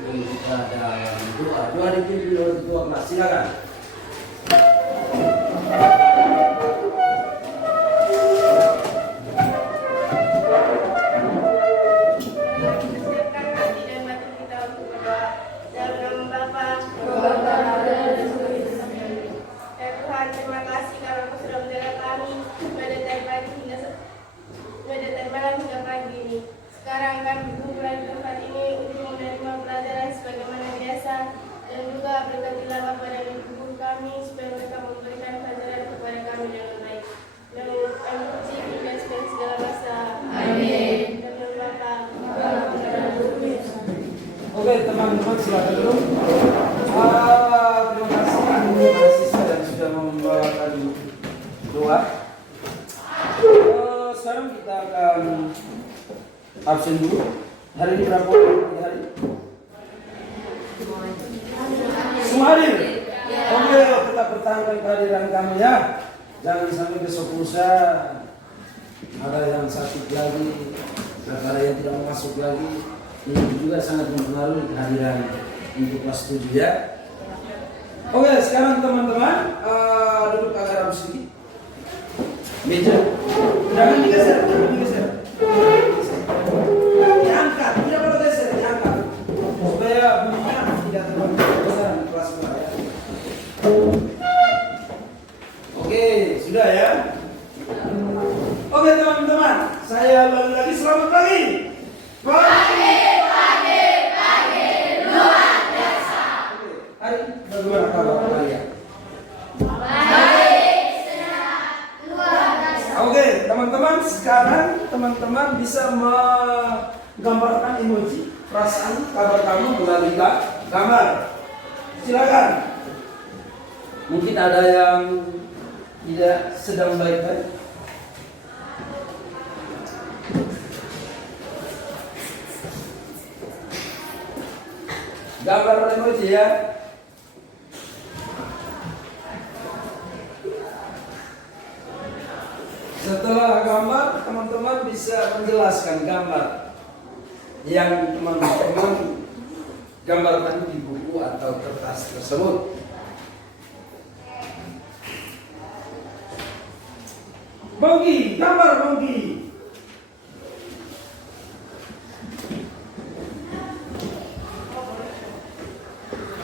sebelum kita dalam doa. Doa dipimpin oleh ketua kelas. Silakan. Sekarang kami berkumpul di tempat ini untuk menerima pelajaran sebagaimana biasa, dan juga berkatilah Bapa dan Ibu guru kami supaya mereka memberikan pelajaran kepada kami dengan baik. Dengan kami puji dan segala masa. Amin. Dengan Bapa, dan Oke teman-teman, silakan dulu. Terima kasih siswa yang sudah membawakan doa. Sekarang kita akan absen dulu. Hari ini berapa hari? Semua hari. Oke, tetap pertahankan kehadiran kamu ya. Jangan sampai besok lusa ada yang sakit lagi, ada yang tidak mau masuk lagi. Ini juga sangat mempengaruhi kehadiran untuk kelas 7 ya. Oke, sekarang teman-teman duduk agak rapi sedikit. Meja. Jangan digeser, jangan digeser. Diangkat, tidak perlu geser, diangkat. Supaya bunyinya tidak terlalu besar di kelas kita ya. Oke, sudah ya. Oke teman-teman, saya ulangi lagi, selamat pagi. Pagi, luar biasa. Hari bagaimana kabar kalian? Baik, senang, luar biasa. Oke, teman-teman, sekarang teman-teman bisa menggambarkan emoji perasaan kabar kamu melalui gambar. Silakan. Mungkin ada yang tidak sedang baik-baik. Gambar emoji ya. Setelah gambar, teman-teman bisa menjelaskan gambar yang teman-teman gambarkan di buku atau kertas tersebut. Bongki, gambar bongki.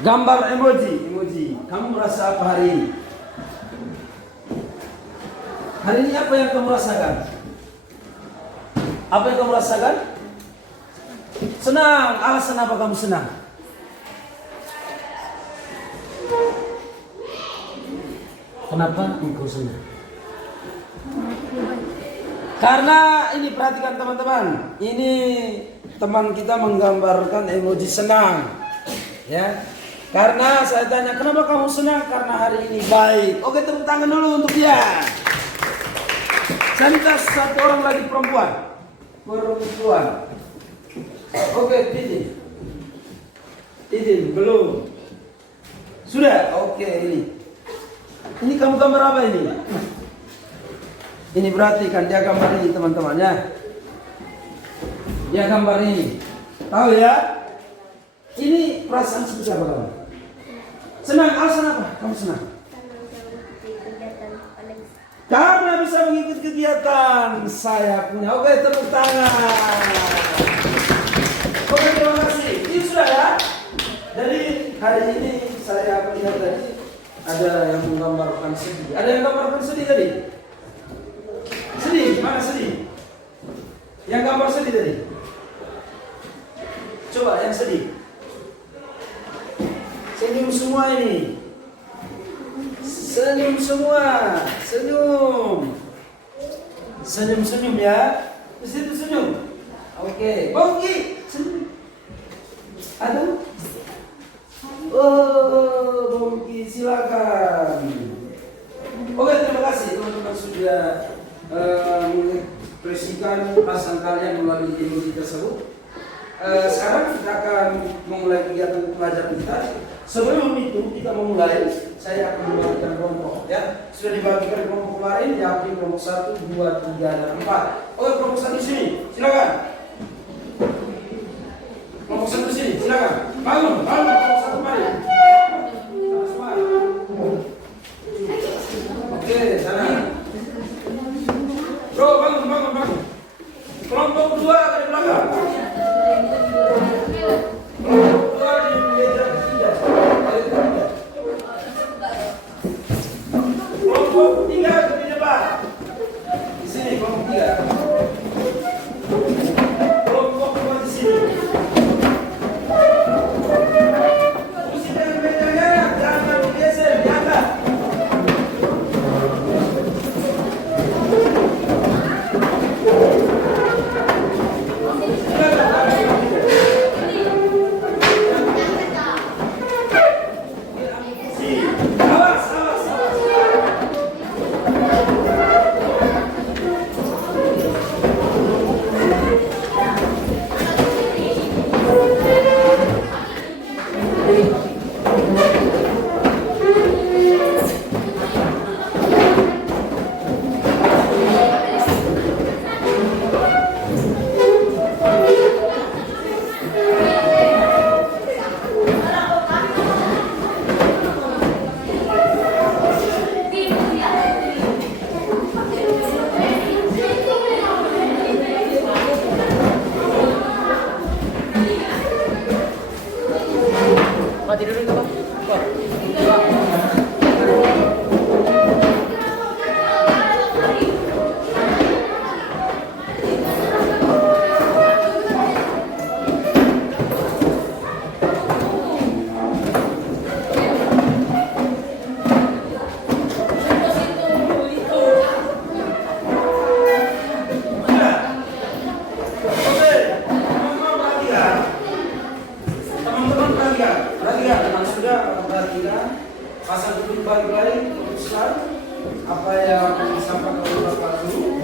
Gambar emoji. Kamu merasa apa hari ini? Hari ini apa yang kamu rasakan? Apa yang kamu rasakan? Senang. Alasan apa kamu senang? Kenapa engkau senang? Karena ini perhatikan teman-teman. Ini teman kita menggambarkan emoji senang. Ya. Karena saya tanya, kenapa kamu senang? Karena hari ini baik. Oke, tepuk tangan dulu untuk dia. Saya minta satu orang lagi perempuan. Oke, Tidin, belum. Sudah, oke ini. Ini kamu gambar apa ini? Ini berarti kan dia gambar ini teman-teman ya. Dia gambar ini. Tahu ya? Ini perasaan seperti apa kamu? Senang, alasan apa? Kamu senang? Karena bisa mengikuti kegiatan saya punya. Oke, tepuk tangan. Oke, terima kasih. Ini sudah ya. Jadi hari ini saya melihat tadi ada yang menggambarkan sedih. Ada yang menggambarkan sedih tadi? Sedih, mana sedih? Yang gambar sedih tadi? Coba yang sedih. Senyum semua ini. Senyum semua. Senyum ya. Di situ senyum. Oke. Bongki. Senyum. Ada? Oh, Bongki silakan. Oke, terima kasih teman-teman sudah mengekspresikan perasaan kalian melalui emoji tersebut. Sekarang kita akan memulai kegiatan pelajaran kita. Sebelum itu kita memulai, saya akan membagikan kelompok ya. Sudah dibagikan kelompok kemarin, yakni kelompok 1, 2, 3, dan 4. Oke, kelompok 1 di sini, silakan. Kelompok 1 di sini, silakan. tidur itu Bang. Bang. Pasal itu baik-baik, putuskan apa yang disampaikan oleh Bapak Guru.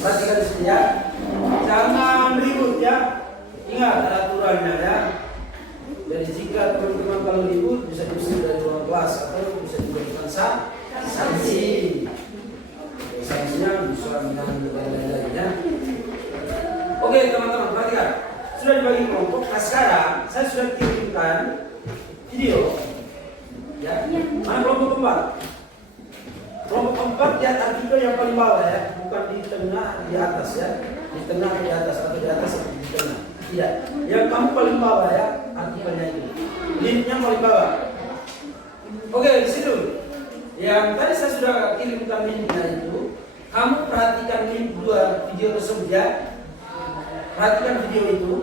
Perhatikan di sini ya. Jangan ribut ya. Ingat ada aturannya ya. Jadi jika teman-teman kalau ribut bisa diusir dari ruang kelas atau bisa diberikan sanksi. Sanksinya bisa dengan lain-lain ya. Oke teman-teman perhatikan. Sudah dibagi kelompok. Nah sekarang saya sudah kirimkan video. Ya, mana kelompok keempat? Kelompok keempat lihat artikel yang paling bawah ya, bukan di tengah di atas ya, di tengah di atas atau di atas atau di tengah. Tidak, yang kamu paling bawah ya artikelnya itu, linknya paling bawah. Oke di situ, yang tadi saya sudah kirimkan linknya itu, kamu perhatikan link dua video tersebut ya, perhatikan video itu.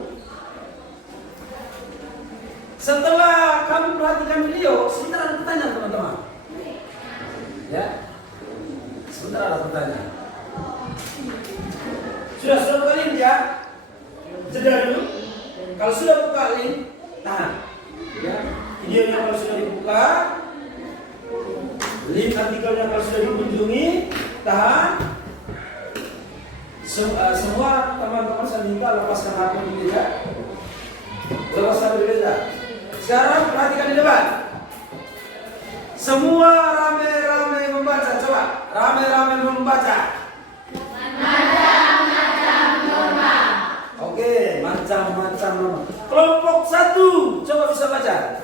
Setelah kamu perhatikan video, sebentar ada pertanyaan teman-teman. Ya, sebentar ada pertanyaan. Sudah buka link ya? Jeda dulu. Kalau sudah buka link, tahan. Ya, videonya kalau sudah dibuka, link artikelnya kalau sudah dikunjungi, tahan. Semua teman-teman saya minta lepaskan HP dulu ya. Lepaskan dulu ya. Sekarang perhatikan di depan. Semua rame-rame membaca. Coba rame-rame membaca. Macam-macam norma. Oke, macam-macam norma. Kelompok 1 coba bisa baca.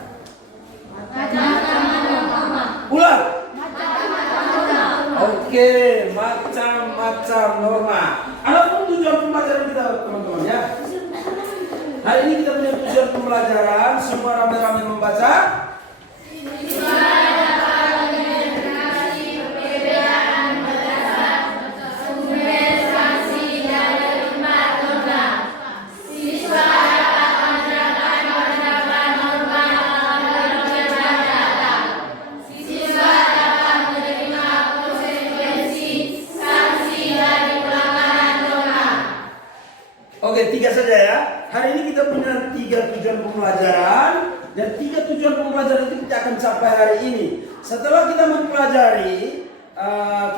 Macam-macam norma. Ulang. Macam-macam norma. Oke, macam-macam norma. Adapun tujuan pembelajaran kita teman-teman ya. Hari ini kita punya tujuan pembelajaran, semua rame-rame membaca. Siswa dapat mengidentifikasi perbedaan berdasar sumber saksi dari 5 norma. Siswa dapat menerapkan beberapa norma dalam berbicara. Siswa dapat menerima konsekuensi sanksi dari pelanggaran norma. Oke, 3 saja ya. Hari ini kita punya 3 tujuan pembelajaran dan 3 tujuan pembelajaran itu kita akan capai hari ini. Setelah kita mempelajari,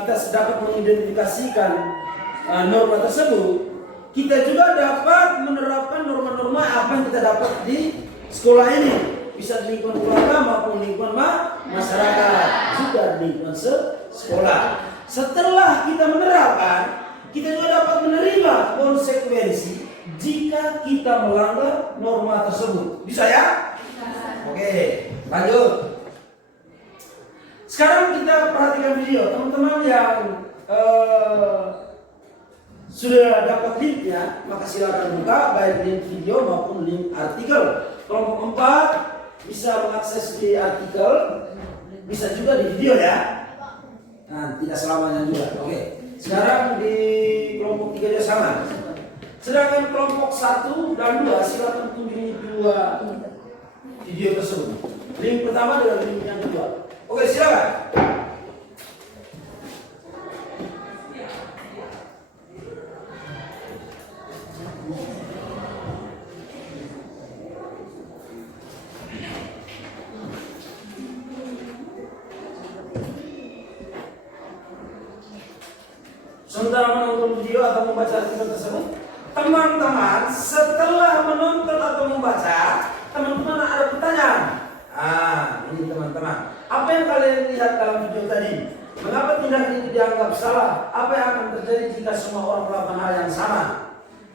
kita dapat mengidentifikasikan norma tersebut. Kita juga dapat menerapkan norma-norma apa yang kita dapat di sekolah ini. Bisa di lingkungan keluarga maupun lingkungan masyarakat, juga di lingkungan sekolah. Setelah kita menerapkan, kita juga dapat menerima konsekuensi jika kita melanggar norma tersebut. Bisa ya? Oke, lanjut. Sekarang kita perhatikan video. Teman-teman yang sudah dapat linknya, maka silakan buka baik link video maupun link artikel. Kelompok 4 bisa mengakses di artikel, bisa juga di video ya. Nah, tidak selamanya juga. Oke. Sekarang di kelompok 3 aja sama. Sedangkan kelompok 1 dan 2 silakan kunjungi 2 video tersebut. Link pertama dengan link yang kedua. Oke, silakan. Sementara menonton video atau membaca artikel tersebut, teman-teman setelah menonton atau membaca, teman-teman ada pertanyaan. Ini teman-teman, apa yang kalian lihat dalam video tadi? Mengapa tindakan itu dianggap salah? Apa yang akan terjadi jika semua orang melakukan hal yang sama?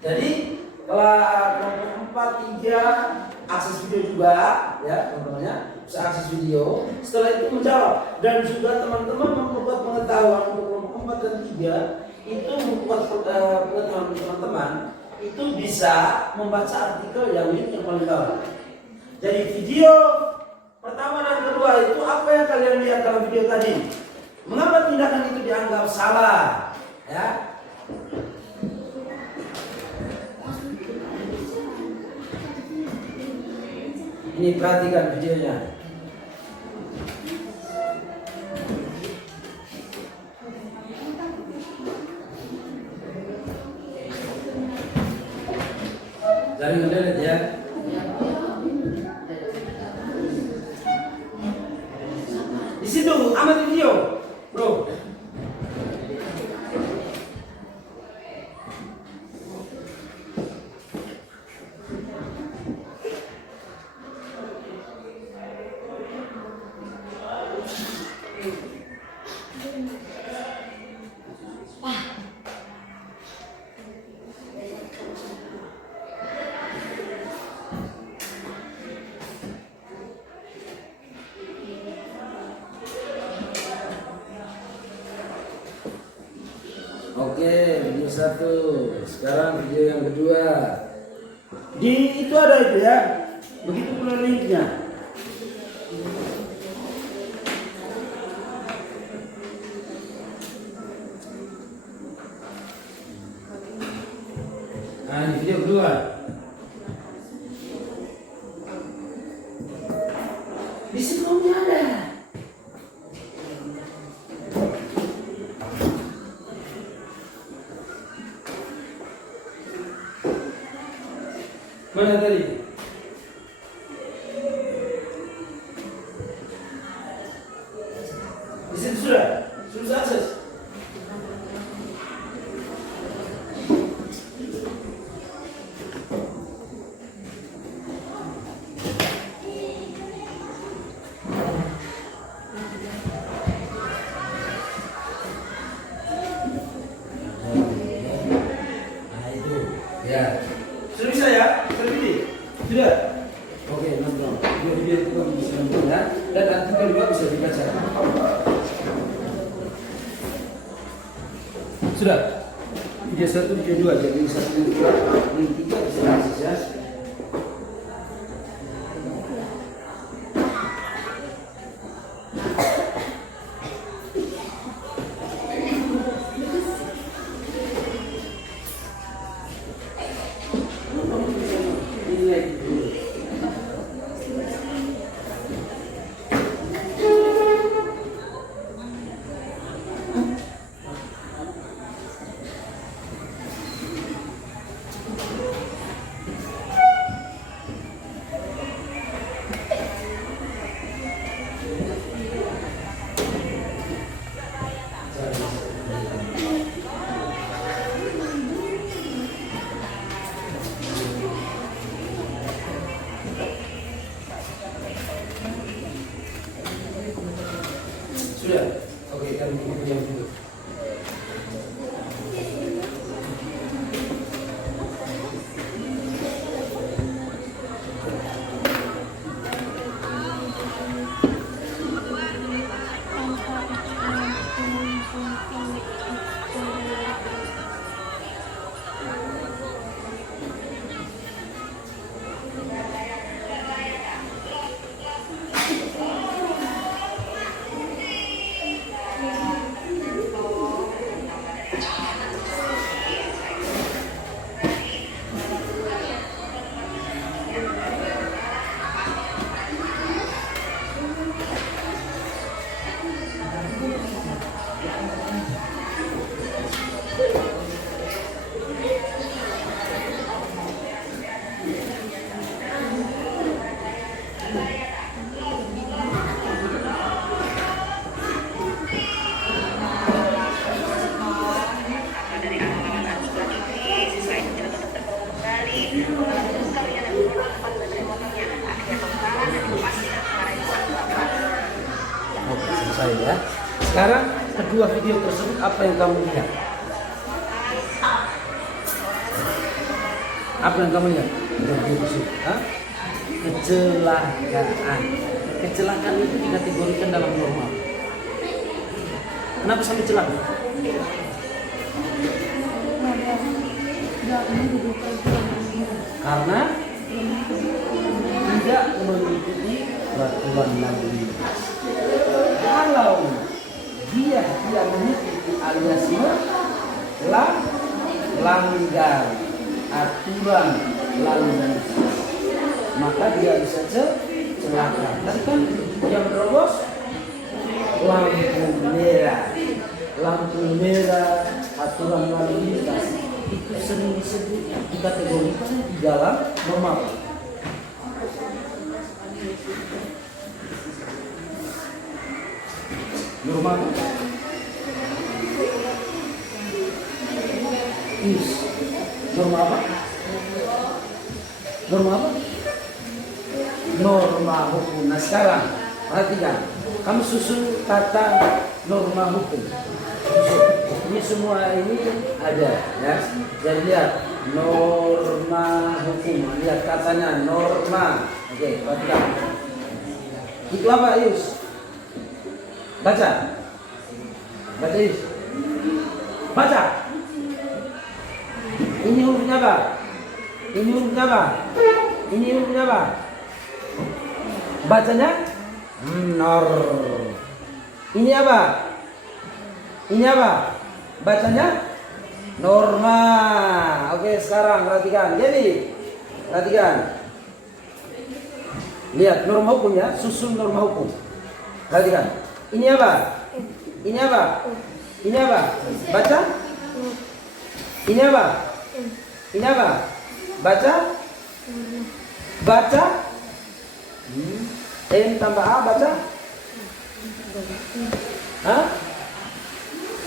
Jadi, kelompok 4, 3 akses video juga, ya teman-temannya bisa akses video. Setelah itu menjawab dan juga teman-teman membuat pengetahuan untuk kelompok 4 dan 3 itu membuat pengetahuan teman-teman itu bisa membaca artikel yang paling bawah. Jadi video yang kalian lihat dalam video tadi? Mengapa tindakan itu dianggap salah? Ya. Ini perhatikan videonya. Jangan ngedelete ya. Di situ amati video, bro. Oke, video 1. Sekarang video yang kedua. Di itu ada itu ya. Begitu pula linknya. Nah, ini video kedua. Di sebelumnya ada. Mana tadi? Di situ sudah akses. Nah itu, ya. Sudah bisa ya? Sudah? Oke, nonton. Video itu kamu bisa nonton ya. Dan artikel juga bisa dibaca. Sudah? Video 1, video 2. Jadi 1, 2, yang 3 bisa akses ya. Sudah? Oke, kami ikuti yang itu. Oke, selesai ya. Sekarang kedua video tersebut apa yang kamu lihat? Apa yang kamu lihat? Video tersebut, kecelakaan. Kecelakaan itu dikategorikan dalam normal. Kenapa sampai celaka? Karena tidak mengikuti peraturan lalu lintas. kalau dia mengikuti alias melanggar aturan lalu lintas, maka dia bisa celaka. Tadi kan yang berobos lampu merah aturan lalu lintas itu sering disebut dikategorikan di dalam norma. Norma norma apa? Norma apa? Norma hukum. Nah sekarang perhatikan, kamu susun kata norma hukum. Ini semua ini ada ya. Jadi lihat norma hukum. Lihat katanya norma. Oke, perhatikan. Itu apa, Yus? Baca. Baca, Yus. Baca. Ini hurufnya apa? Ini hurufnya apa? Ini hurufnya apa? Bacanya nor. Ini apa? Ini apa? Bacanya norma. Oke, sekarang perhatikan. Jadi, perhatikan. Lihat norma hukumnya, susun norma hukum. Perhatikan. Ini apa? Ini apa? Ini apa? Baca. Ini apa? Ini apa? Baca. Baca. M tambah A baca. Hah?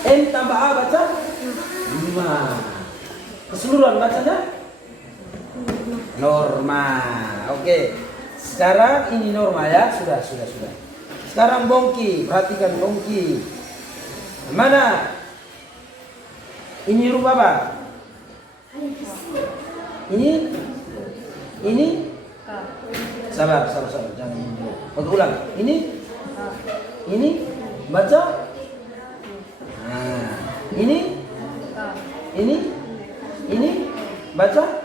M tambah A baca. 5. Keseluruhan bacanya norma. Oke. Sekarang ini norma ya. Sudah. Sekarang bongki. Perhatikan bongki. Mana? Ini huruf apa? Ini sabar, jangan dulu. Oke, ulang. Ini baca. Nah, ini baca.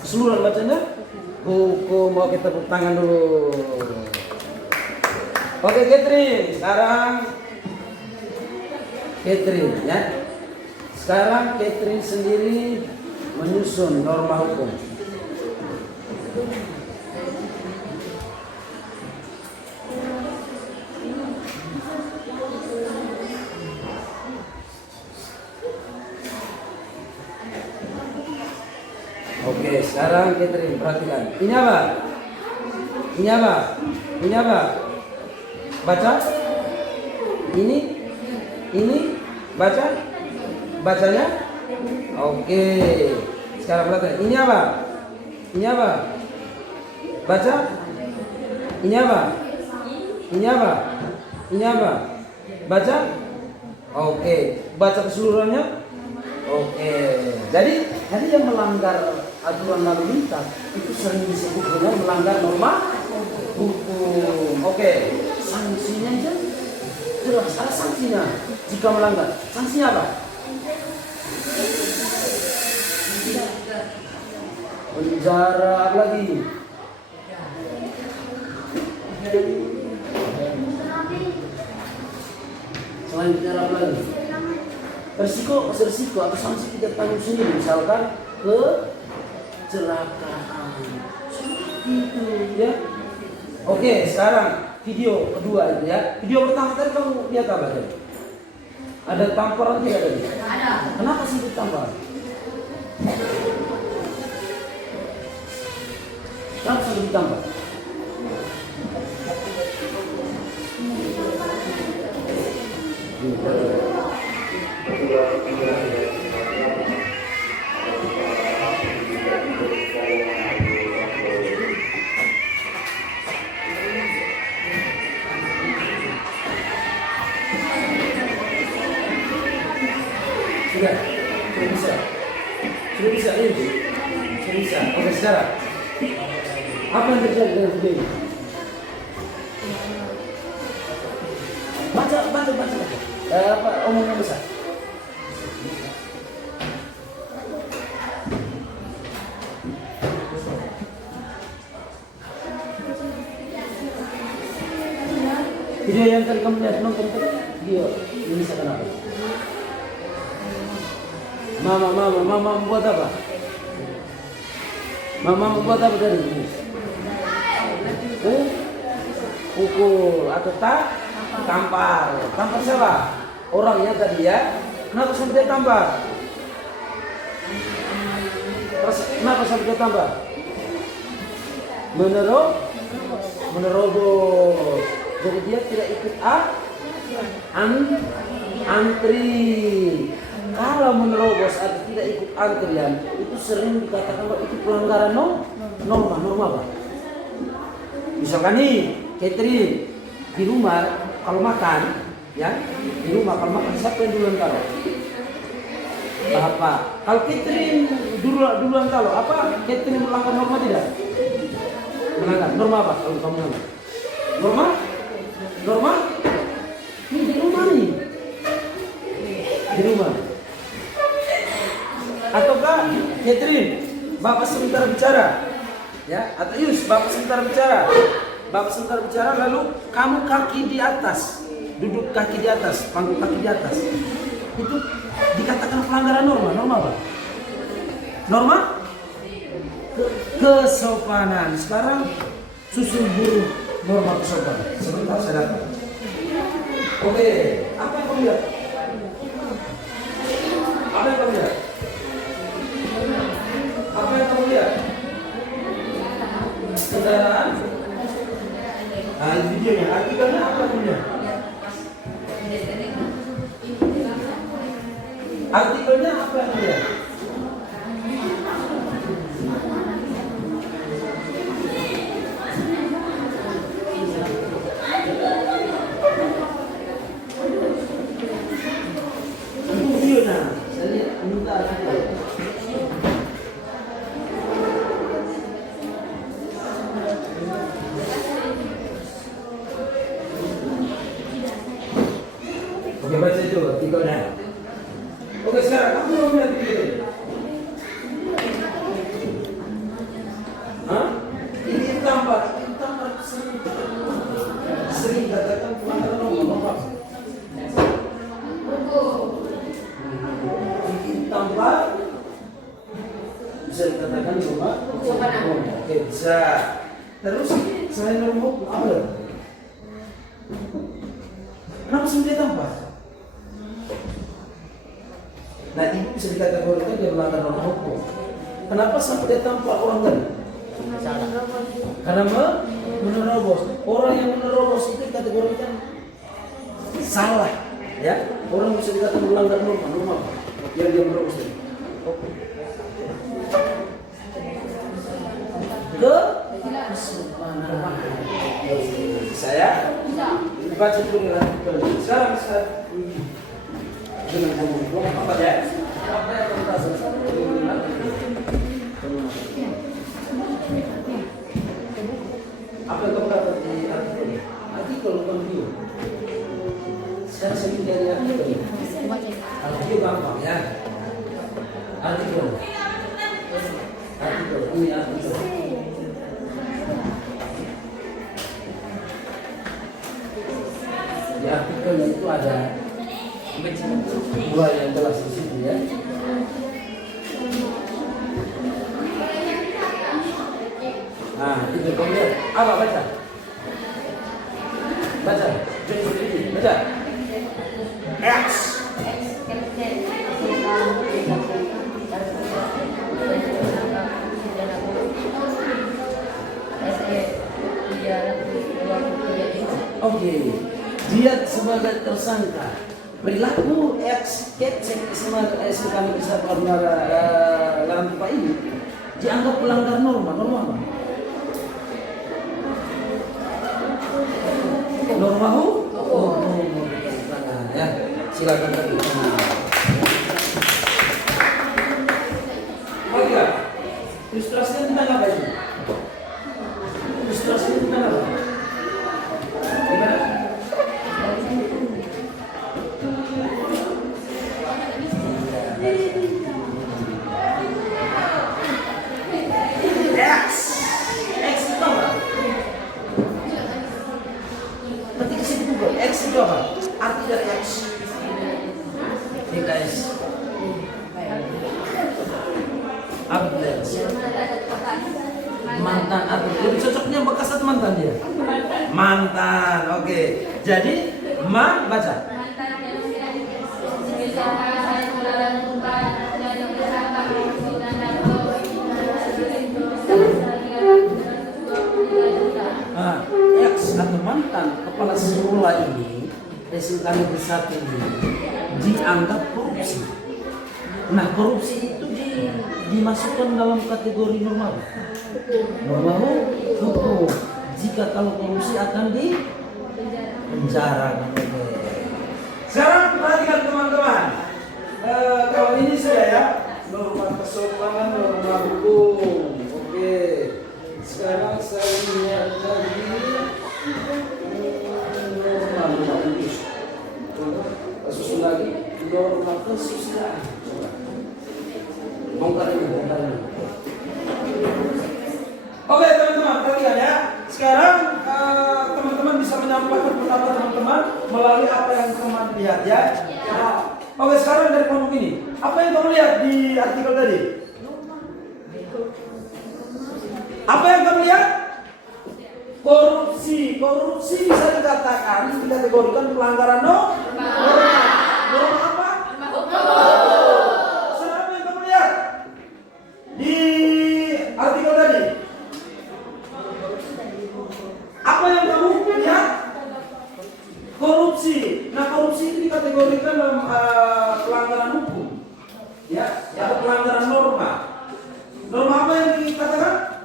Keseluruhan bacanya hukum. Oke, tepuk tangan dulu. Oke, Catherine. Sekarang Catherine ya. Sekarang Catherine sendiri menyusun norma hukum. Oke, sekarang Catherine perhatikan. Ini apa? Ini apa? Ini apa? Baca. Ini baca. Bacanya? Oke. Sekarang perhatikan. Ini apa? Ini apa? Baca. Ini apa? Ini apa? Ini apa? Baca. Oke. Baca keseluruhannya. Oke. Jadi yang melanggar aturan lalu lintas itu sering disebut dengan melanggar norma hukum. Oke. Sanksinya aja jelas. Ada sanksinya jika melanggar. Sanksinya apa? Penjara. Apa lagi? Selain penjara apa lagi? Resiko atau sanksi tidak tanggung sendiri, misalkan kecelakaan seperti itu ya. Oke, sekarang video kedua itu ya. Video pertama tadi kamu lihat apa tadi? Ada tamparan tidak tadi? Ada. Kenapa sih itu tamparan? Kenapa sudah ditampar? Sudah bisa ini. Sudah bisa. Oke, sekarang apa yang terjadi dengan video ini? Baca. Apa omongnya besar? Video yang tadi kamu lihat nonton tadi, video ini sekarang apa? Mama membuat apa? Mama membuat apa tadi? Pukul atau tak? Tampar. Tampar siapa? Orangnya tadi ya. Kenapa sampai dia tampar? Kenapa sampai dia tampar? Menerobos. Jadi dia tidak ikut antri. Kalau menerobos atau tidak ikut antrian, itu sering dikatakan bahwa itu pelanggaran norma apa? Misalkan nih, Catherine di rumah kalau makan, ya di rumah kalau makan siapa yang duluan taruh? Apa? Kalau Catherine duluan taruh, apa? Catherine melanggar norma tidak? Melanggar norma apa? Kalau kamu melanggar norma? Ini di rumah nih, di rumah. Ataukah Catherine, Bapak sebentar bicara, ya? Atau Yus, Bapak sebentar bicara. Bapak sebentar bicara, lalu kamu kaki di atas, duduk kaki di atas, panggung kaki di atas. Itu dikatakan pelanggaran norma apa? Norma? Kesopanan. Sekarang susun buruh norma kesopanan. Sebentar saya datang. Oke, apa yang kamu lihat? Apa yang kamu lihat? Apa yang kamu lihat? Kendaraan? Nah, ini videonya. Artikelnya apa punya? Artikelnya apa yang punya? Itu videonya. Saya lihat minta artikel. Oke, baca itu artikelnya. Oke, sekarang kamu mau lihat video. Hah? Ini tambah sering katakan pelanggaran norma. Ini tambah bisa dikatakan norma. Oke, bisa. Terus selain norma hukum apa? Kenapa sampai tambah? Nah, itu bisa dikategorikan dia melanggar norma hukum. Kenapa sampai dia tampak orang tadi? Karena menerobos. Orang yang menerobos itu dikategorikan salah, ya. Orang bisa dikatakan melanggar norma yang dia menerobos tadi. Saya baca dulu sekarang dengan ngomong apa ya? Apa yang kamu rasa? Apa yang kamu dapat di artikel? Artikel bukan video. Sekarang saya minta di artikel. Kalau video gampang ya. Artikel ini artikel. Di artikel itu ada dua yang jelas di situ ya. Nah, itu kamu lihat. Apa baca? Baca. Baca. X. Oke. Dia sebagai tersangka. Perilaku X kami bisa dalam Pak ini dianggap pelanggar norma apa? Norma hukum. Ya, silakan tadi. Oke. Ilustrasinya tentang apa ini? Ilustrasinya tentang apa? Gimana? X itu apa? Nanti ke situ juga. itu apa? Arti dari X. PKS. Update. Mantan atau lebih cocoknya bekas atau mantan dia? Mantan. Oke. Jadi baca. X atau mantan kepala sekolah ini, SMK Negeri 1 ini dianggap korupsi. Nah, korupsi itu dimasukkan dalam kategori normal. Normal hukum. Jika kalau korupsi akan di penjara. Sekarang perhatikan teman-teman. Kalau ini sudah ya, norma kesopanan, norma hukum. Oke. Sekarang saya lihat lagi norma Inggris. Susun lagi norma kesusilaan. Bongkar ini. Oke teman-teman, perhatikan ya. Sekarang teman-teman bisa menyampaikan pendapat teman-teman melalui apa yang teman lihat ya. Oke, sekarang dari kelompok ini, apa yang kamu lihat di artikel tadi? Apa yang kamu lihat? Korupsi. Korupsi bisa dikategorikan pelanggaran norma. Norma apa? Apa yang kamu lihat di artikel tadi? Apa yang kamu lihat? Korupsi. Nah, korupsi itu dikategorikan dalam pelanggaran hukum, ya, atau pelanggaran norma. Norma apa yang dikatakan?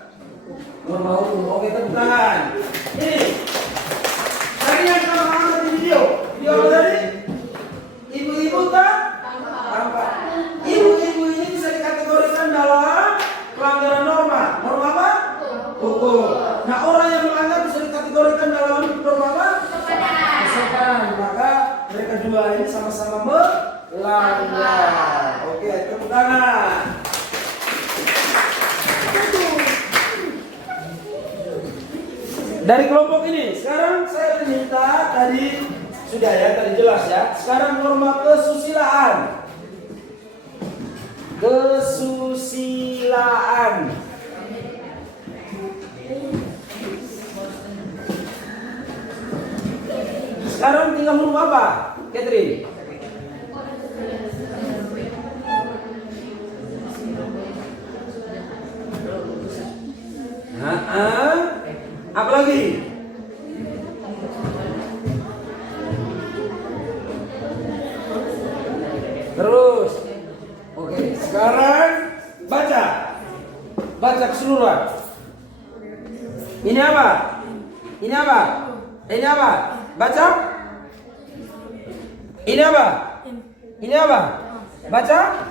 Norma hukum. Oke, tepuk tangan. Ini tadi yang kita angkat di video apa tadi? Ibu-ibu tampak. Ibu-ibu ini bisa dikategorikan dalam pelanggaran norma. Norma apa? Hukum. Nah, orang yang melanggar bisa dikategorikan dalam norma apa? Kesopanan. Maka mereka dua ini sama-sama melanggar. Oke, tepuk tangan. Dari kelompok ini, sekarang saya minta tadi sudah ya, tadi jelas ya. Sekarang norma kesusilaan. Kesusilaan. Sekarang tinggal huruf apa, Catherine? Apa lagi? Terus. Oke, sekarang baca. Baca keseluruhan. Ini apa? Ini apa? Ini apa? Baca. Ini apa? Ini apa? Baca.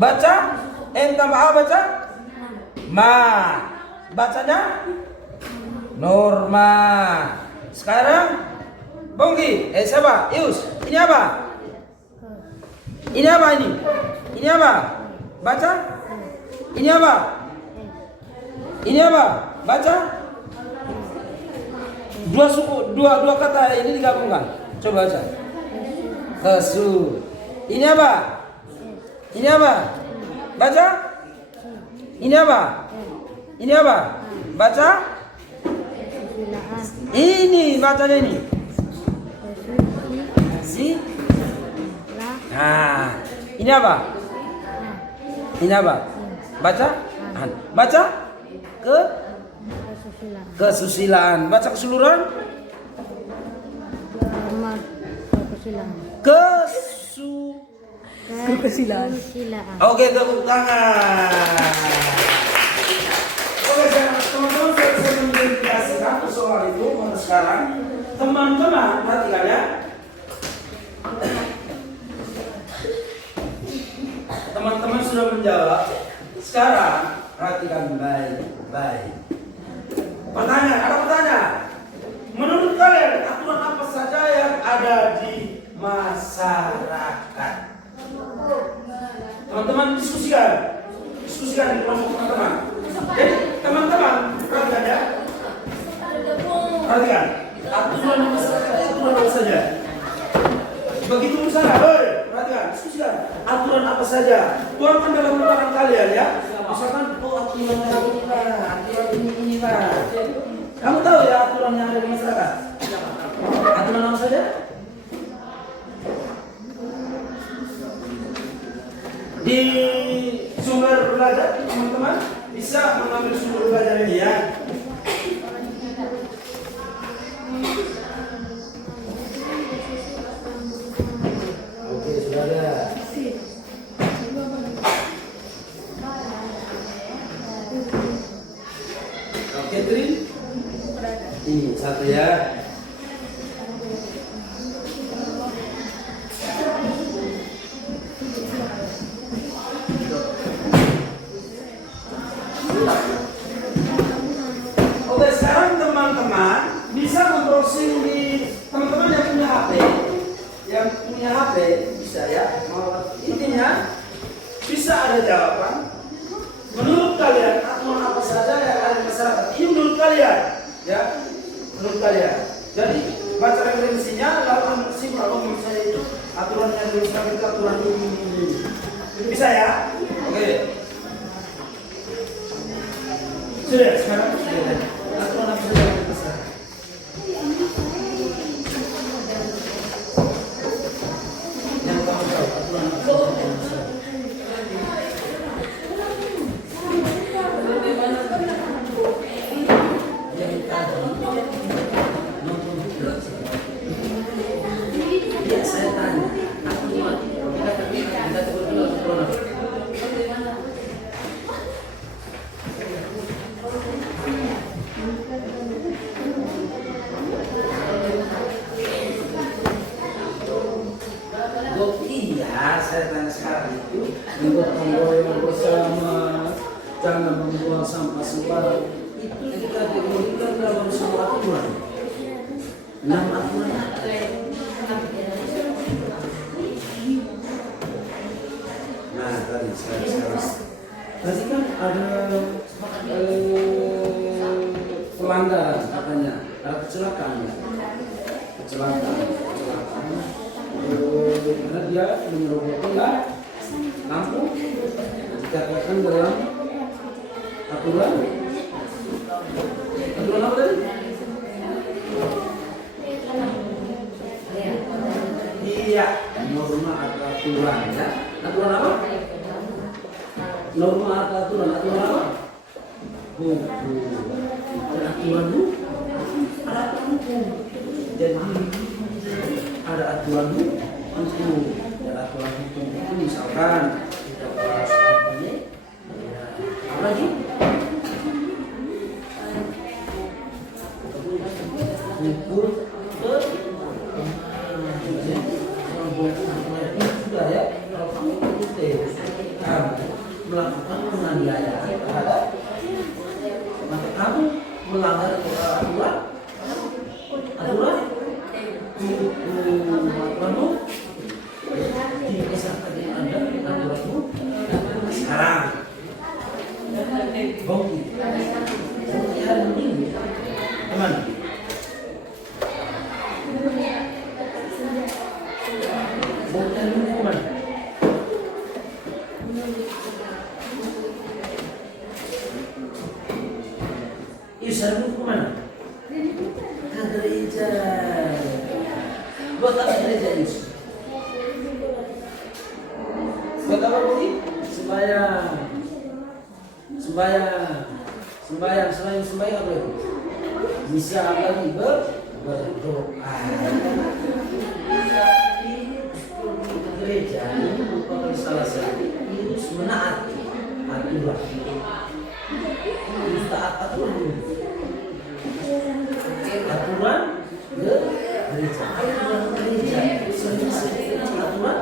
Baca. Tambah A baca. Bacanya norma. Sekarang Bonggi, siapa? Ius. Ini apa? Ini apa ini? Ini apa? Baca. Ini apa? Ini apa? Baca. Dua kata ini digabungkan. Coba baca. Kesu. Ini apa? Ini apa? Baca. Ini apa? Ini apa? Baca. Ini bacanya ini. Nah, ini apa? Ini apa? Baca. Baca. Kesusilaan. Baca keseluruhan. Kesusilaan. Oke, tepuk tangan. Oke, teman-teman, saya bisa mengidentifikasikan soal itu. Sekarang teman-teman perhatikan ya. Teman-teman sudah menjawab. Sekarang perhatikan baik-baik. Pertanyaan, ada pertanyaan. Menurut kalian aturan apa saja yang ada di masyarakat? Teman-teman diskusikan di kelompok teman-teman. Jadi teman-teman perhatikan ya. Perhatikan. aturan apa saja? Begitu misalnya, perhatikan, diskusikan. Aturan apa saja? Tuangkan dalam lembaran kalian ya. Misalkan, aturan ini lah. Kamu tahu ya aturan yang ada di masyarakat? Aturan apa saja? Di sumber belajar teman-teman bisa mengambil sumber belajar ini ya. Oke, sudah ada. Oke, Trin. Ini satu ya. Oke, sekarang teman-teman bisa membrowsing di teman-teman yang punya HP bisa ya. Intinya bisa ada jawaban. Menurut kalian aturan apa saja yang ada di masyarakat? Ini menurut kalian, ya, menurut kalian. Jadi baca referensinya lalu bersimpul misalnya itu aturan yang diusahakan itu aturan ini. Bisa ya? Oke. Sudah sekarang sudah. Aturan apa saja yang ada di masyarakat? Yang kamu tahu aturan apa saja yang ada di masyarakat? Saya tanya sekarang itu menggotong royong bersama, jangan membuang sampah sembarang. Itu dikategorikan dalam sebuah aturan. 6 aturan. Nah tadi sekarang tadi kan ada pelanggaran katanya, ada kecelakaan. Karena dia menyeroboti lampu dikatakan dalam aturan apa tadi? Iya, norma atau aturan ya. Aturan apa? Norma atau aturan apa? Hukum. Aturan hukum. Ada hukum. Jadi ada aturan hukum. Ada aturan hukum itu misalkan tidak bahas apa lagi? Hukum sudah ya. Kalau kamu melakukan penganiayaan terhadap, maka kamu melanggar aturan dikisahkan di Anda aturanmu sekarang bongki hari Minggu teman bongki hari Minggu teman Isar Minggu kemana? Ke gereja. Buat apa gereja ini? Buat apa Budi? Sembahyang, selain sembahyang apa itu? Bisa lagi berdoa. Ke gereja ini merupakan salah satu virus menaati aturan. Virus taat aturan. Aturan gereja. Aturan gereja. Aturan.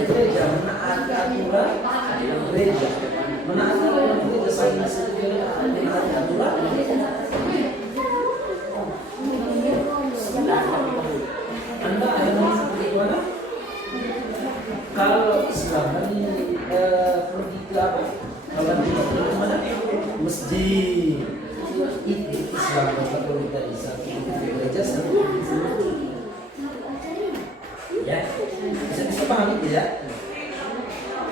Gereja menaati aturan gereja, menaati aturan gereja, saling menaati aturan. Anda ada mengikuti sahabat Katolik tadi, satu gereja, satu ya, bisa paham itu ya?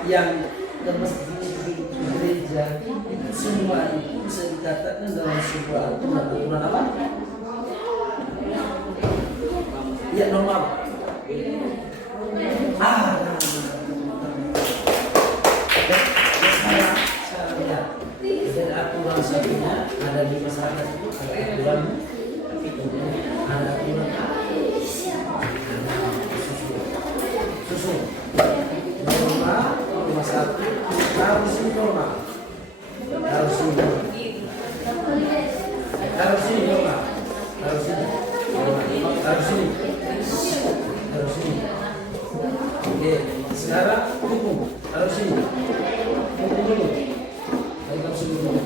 Yang masjid, gereja, itu semua itu bisa dikatakan dalam sebuah aturan apa? Ya normal. Sekarang ya, jadi aturan satunya ada di masyarakat itu ada aturan susu norma nomor satu harus norma harus ini. Oke, sekarang hukum harus ini. Hukum dulu. Baik, harus ini dulu.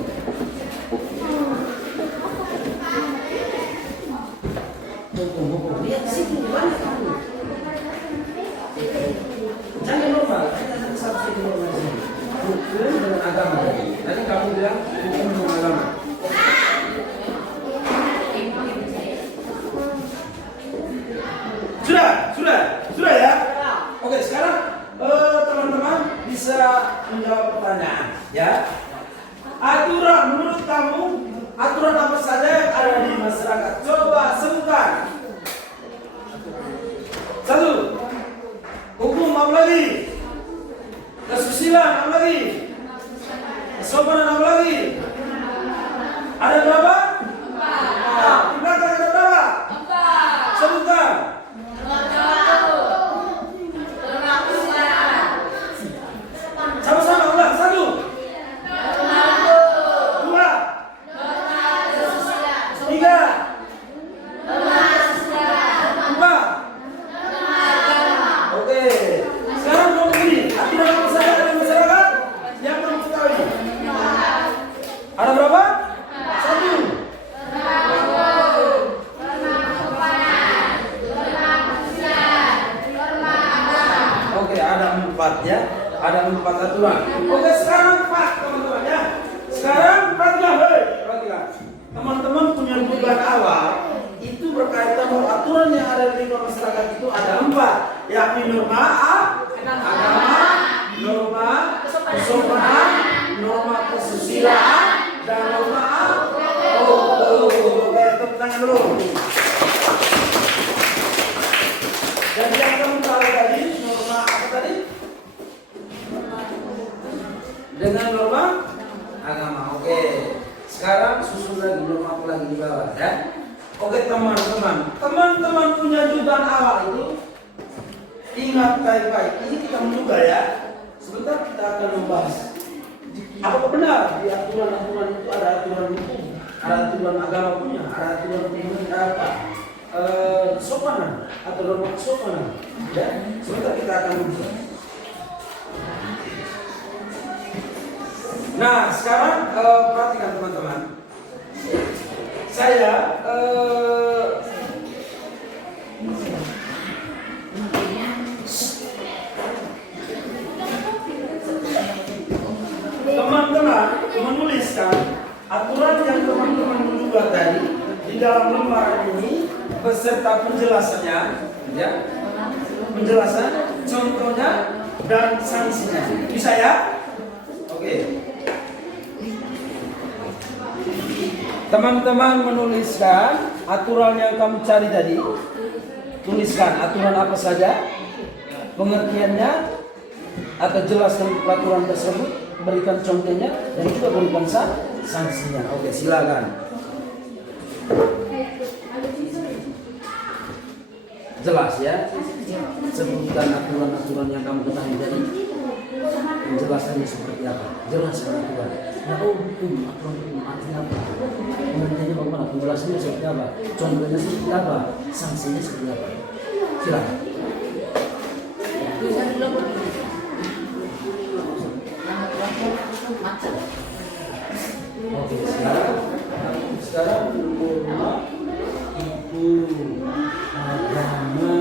Hukum. Lihat sini banyak kamu. Jangan lupa, kita ada satu norma di sini. Hukum dengan agama. Nanti kamu bilang hukum dengan agama. Sudah ya? Oke, sekarang teman-teman bisa menjawab pertanyaan ya. Aturan menurut kamu, aturan apa saja yang ada di masyarakat? Coba sebutkan. Satu, hukum apa lagi? Kesusilaan apa lagi? Kesopanan apa lagi? Ada berapa? 4. Di belakang ada berapa? 4. Sebutkan. Sama-sama ulang. 1, 2, 3, 4. Oke. Sekarang kamu begini, aturan apa saja ada di masyarakat yang kamu ketahui? Ada berapa? 1. Oke, ada 4 ya. Ada 4 aturan. Oke, sekarang 4 teman-teman ya. Sekarang perhatikan. Teman-teman punya beban awal itu berkaitan dengan aturan yang ada di masyarakat itu ada 4, yakni norma agama, norma kesopanan, norma kesusilaan, dan norma oke, tepuk tangan dulu. Dan yang kamu tahu tadi norma apa tadi? Dengan norma agama. Oke. Sekarang susun lagi norma apa lagi di bawah ya. Oke teman-teman punya dugaan awal itu ingat baik-baik. Ini kita menduga ya. Sebentar kita akan membahas. Apakah benar di aturan-aturan itu ada aturan hukum, ada aturan agama punya, ada aturan apa? Kesopanan atau norma kesopanan. Ya. Sebentar kita akan membahas. Nah, sekarang perhatikan teman-teman. Saya teman-teman menuliskan aturan yang teman-teman menduga tadi di dalam lembaran ini beserta penjelasannya, ya, penjelasan, contohnya dan sanksinya. Bisa ya? Oke. Teman-teman menuliskan aturan yang kamu cari tadi. Tuliskan aturan apa saja, pengertiannya, atau jelaskan peraturan tersebut, berikan contohnya, dan juga berikan sanksinya. Oke, silakan. Jelas ya? Sebutkan aturan-aturan yang kamu ketahui tadi. Menjelaskannya seperti apa? Jelaskan aturan. Nah, hukum, aturan hukum artinya apa? Pengertiannya bagaimana? Penjelasannya seperti apa? Contohnya seperti apa? Sanksinya seperti apa? Silakan. Oke, sekarang norma itu agama,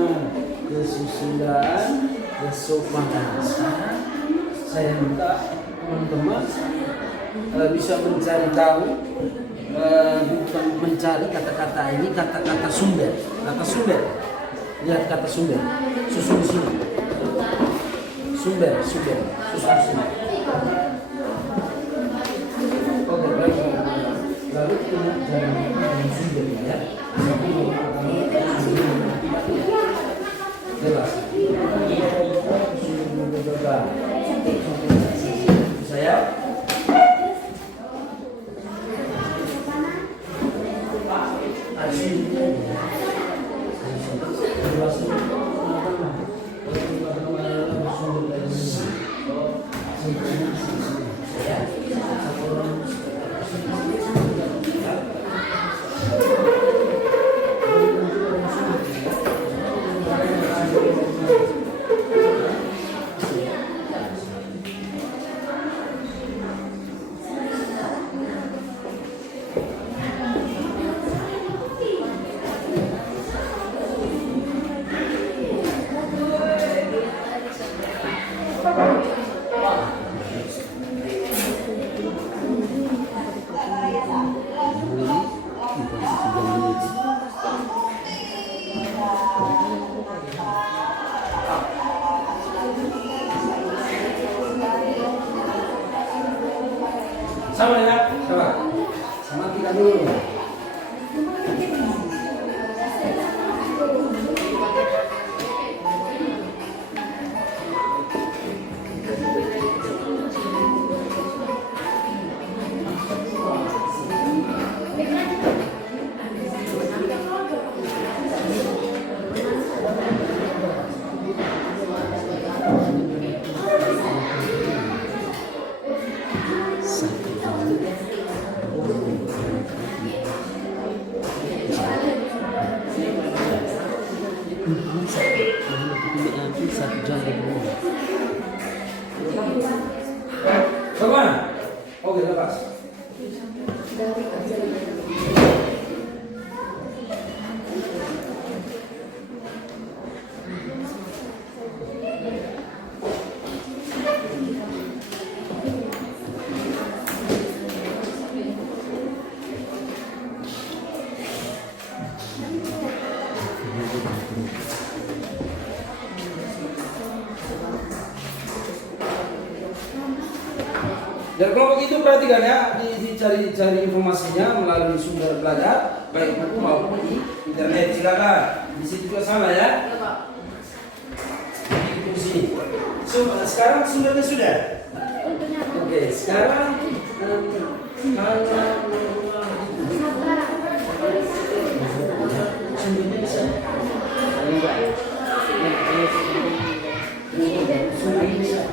kesusilaan, kesopanan. Sekarang saya minta teman-teman bisa mencari tahu bukan mencari kata-kata ini, kata-kata sumber. Kata sumber. Lihat kata sumber. Susun di sini. Sumber. Susun di sini. Oke, baik. Lalu kita jangan sumber ya. Jelas. Saya sama ya, sama kita dulu. Bagaimana? Oke, lepas. Dan kalau begitu perhatikan ya, dicari informasinya melalui sumber belajar, baik buku maupun di internet. Silakan. Di situ juga sama ya. Di sini. Sekarang sumbernya sudah. Oke, sekarang sumbernya bisa. Sumbernya bisa.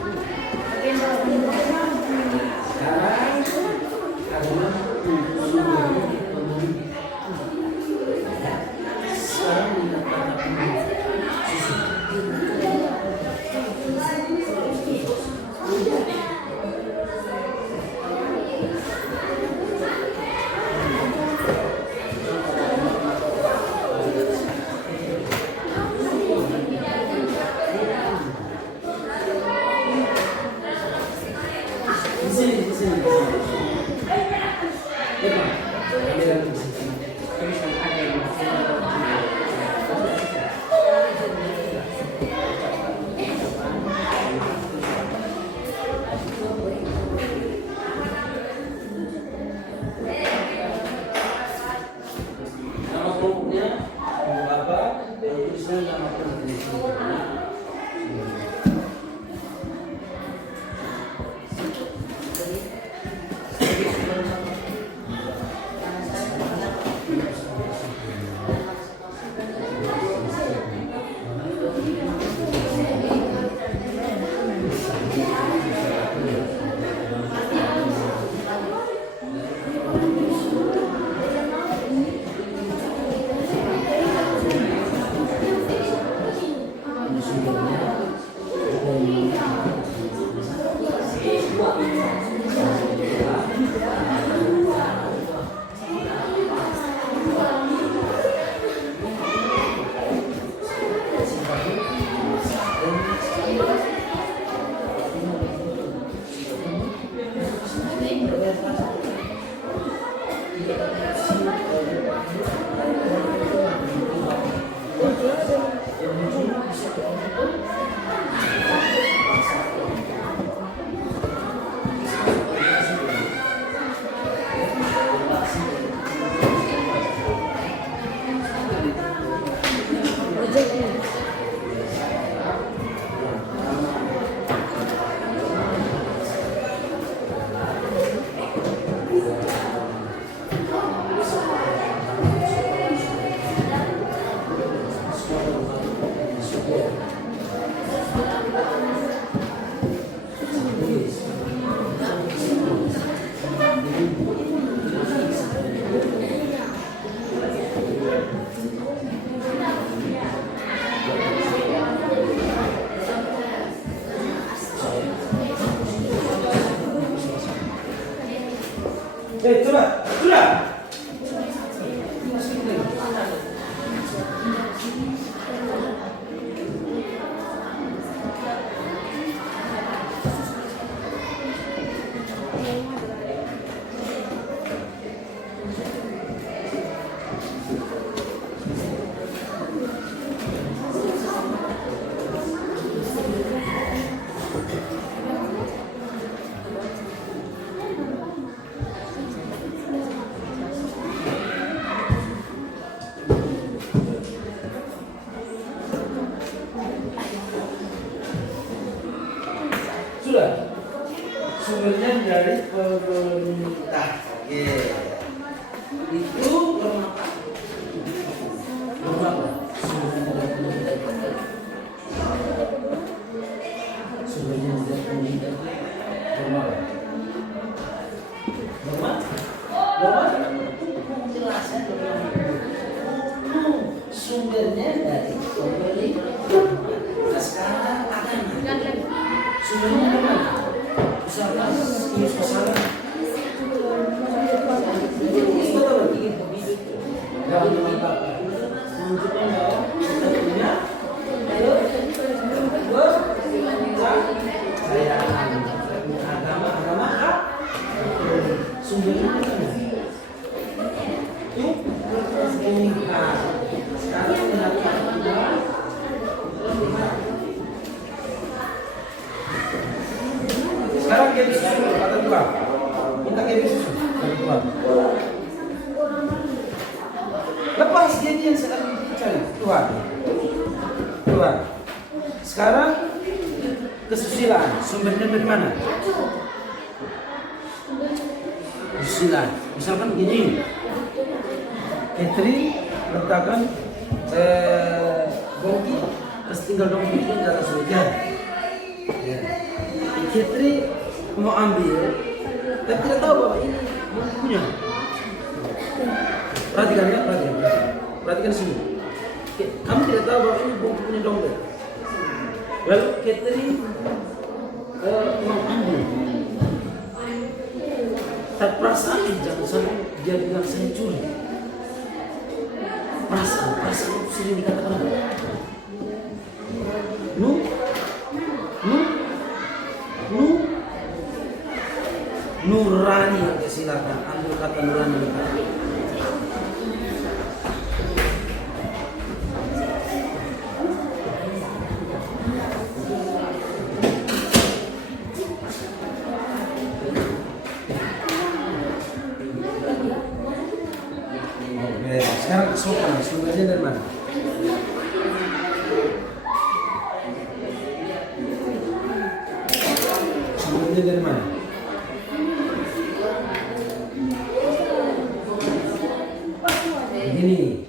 Sudah. Sumbernya dari pemerintah. Oke. Itu norma apa? Norma apa? Sumbernya dari pemerintah. Sumbernya dari pemerintah. Norma apa? Norma? Norma? Jelas ya. Sumbernya dari pemerintah. Nah, sekarang agama. Sumbernya dari mana? Misalkan ini salah. Jangan mantap. Menunjukkan bahwa kita punya saya agama sumbernya itu komunikasi. Sekarang melakukan sekarang kita susul kata Tuhan. Minta kita susul kata Tuhan. Lepas jadi yang sedang dicari Tuhan. Tuhan. Sekarang kesusilaan sumbernya dari mana? Kesusilaan. Misalkan begini. Catherine letakkan bongki, terus tinggal dong di atas meja. Ya. Catherine mau ambil, tapi tidak tahu bahwa ini bongkinya. Perhatikan ya, perhatikan sini. Kamu tidak tahu bahwa ini bongkinya dompet. Lalu Catherine mau ambil. Tak perasaan jangan sampai dia bilang saya curi. Perasaan itu sering dikatakan apa? Nurani, silakan ambil kata nurani. Oke, sekarang sopan, sumbernya dari mana? Sumbernya dari mana? Begini,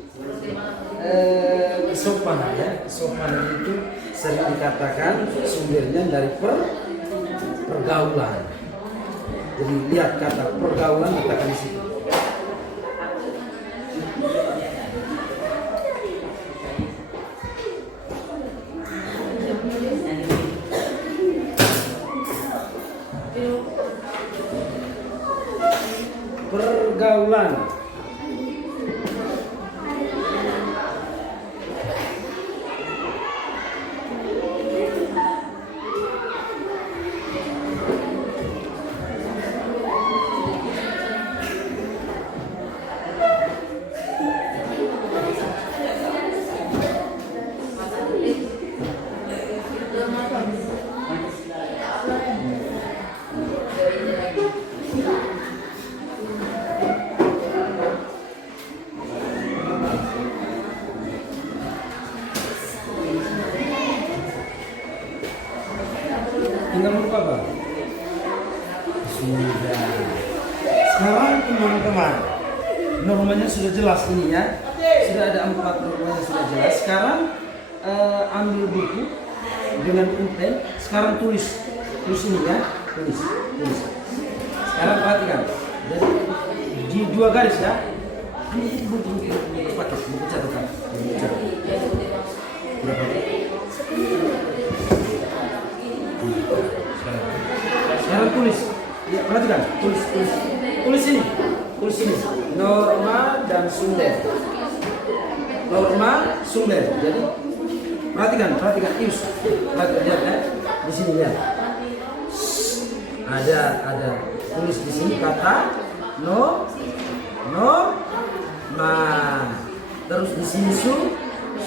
kesopanan ya, kesopanan itu sering dikatakan sumbernya dari pergaulan. Jadi lihat kata pergaulan letakkan di situ. Pergaulan. Tinggal lupa apa? Sudah. Sekarang teman-teman, normanya sudah jelas ini ya. Sudah ada 4 normanya sudah jelas. Sekarang ambil buku dengan pulpen. Sekarang tulis ini ya, tulis. Sekarang perhatikan. Jadi di 2 garis ya. Ini buku pakai buku catatan. Sekarang tulis, ya, perhatikan, tulis ini, norma dan sumber, Jadi perhatikan, ius, lihat ya, di sini lihat, ada tulis di sini kata norma, terus di sini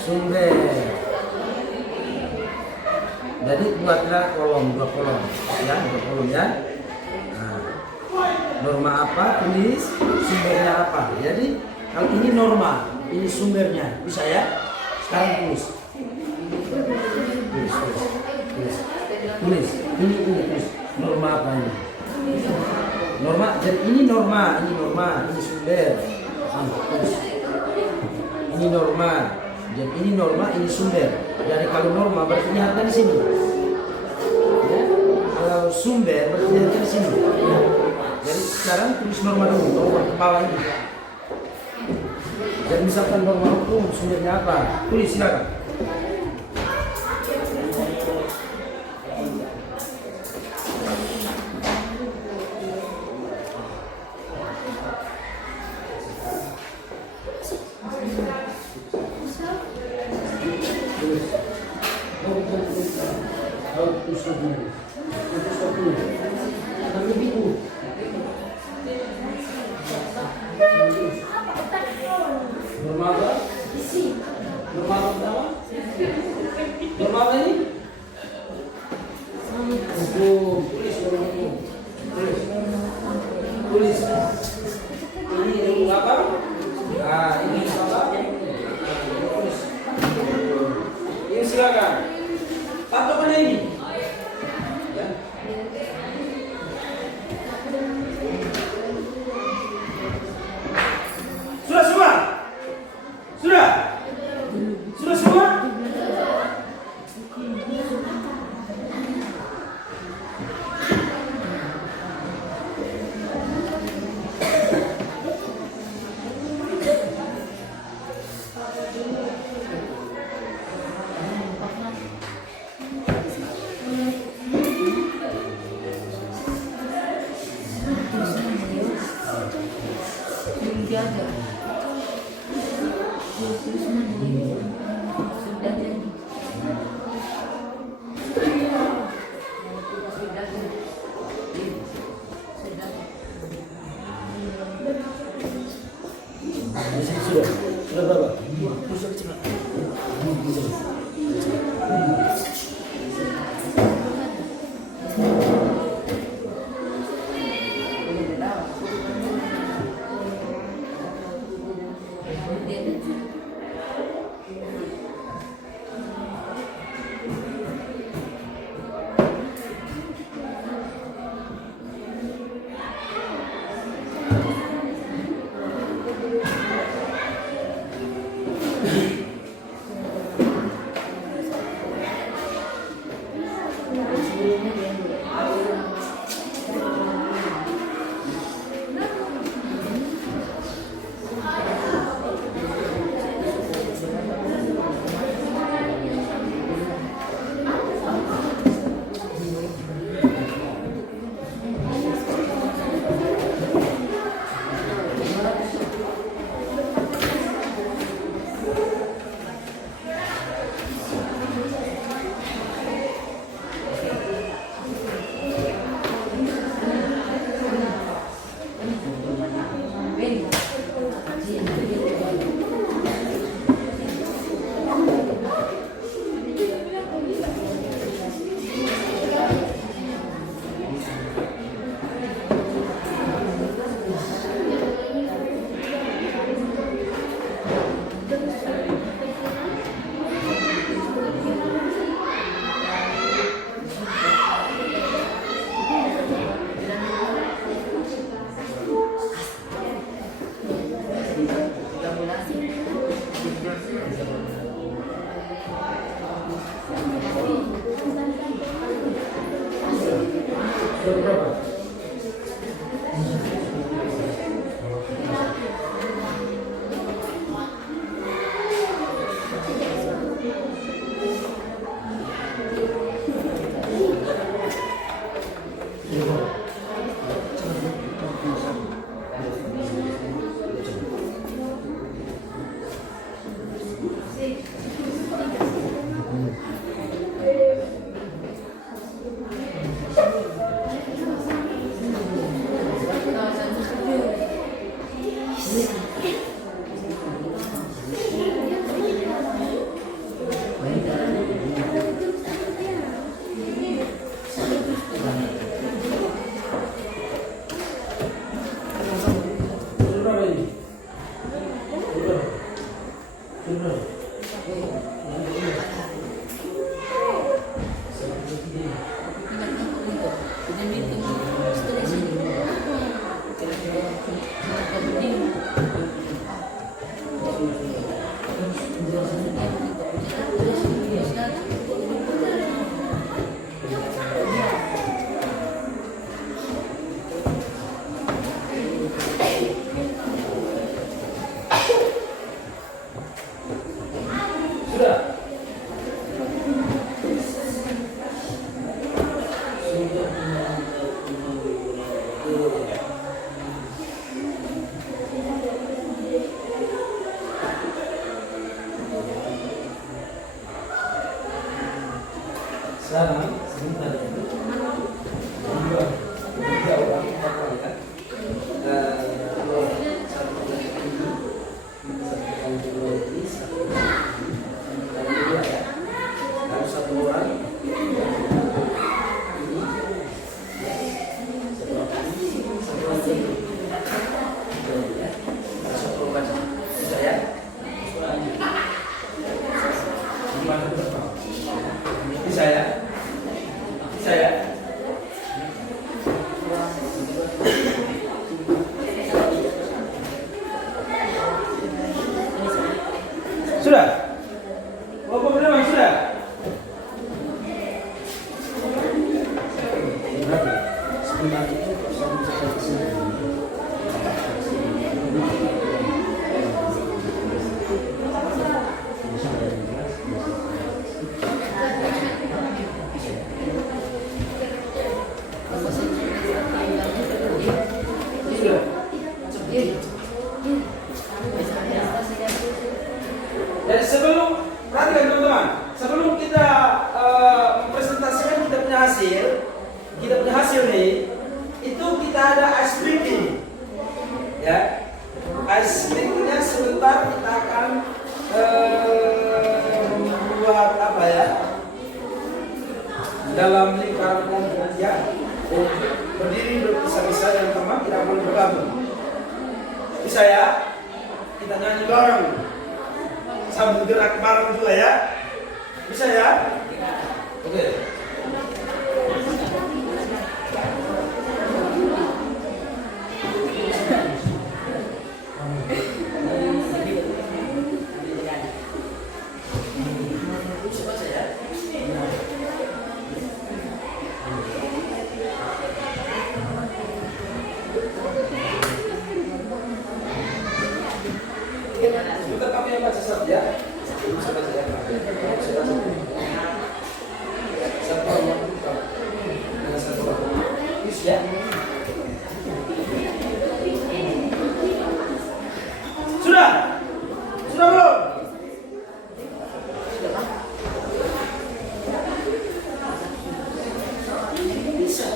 sumber. Jadi buatlah kolom, 2 kolom ya. Nah, norma apa, tulis sumbernya apa. Jadi kalau ini norma, ini sumbernya, bisa ya. Sekarang tulis. Ini terus norma apa ini? Norma, jadi ini norma, ini sumber. Terus. Ini norma, jadi ini norma, ini sumber. Jadi kalau norma berarti ini harga di sini. Ya? Kalau sumber berarti harga di sini. Jadi sekarang tulis norma dulu, norma ke bawah ini. Jadi misalkan norma hukum sumbernya apa? Tulis silakan. Norma apa? Norma apa? Norma apa ini? Hukum. Tulis norma hukum. Tulis. Ini norma apa? Nah, ini apa? Tulis. Ini silakan. Patokannya ini. Ya. Sudah semua? Sudah? Sudah semua? Sudah berapa? Sekarang sebentar ya. Tiga orang, empat orang ya. Satu kali dua ini, satu kali dua ya. Lalu satu orang ini, satu lagi, ya. Satu orang bisa ya. Bisa ya? Bisa ya? Sudah? Bapak bernama sudah? Jadi sebelum, perhatikan teman-teman, sebelum kita mempresentasikan kita punya hasil nih, itu kita ada ice breaking, ya. Ice breakingnya sebentar kita akan membuat apa ya? Dalam lingkaran ya, berdiri berpisah-pisah yang teman tidak boleh bergabung. Bisa ya? Kita nyanyi bareng. Sambil gerak bareng juga ya. Bisa ya? Oke. Sebentar kami yang baca satu ya. Bisa baca ya. Satu orang buka. Dengan satu orang. Bisa ya. Sudah? Sudah belum? Bisa.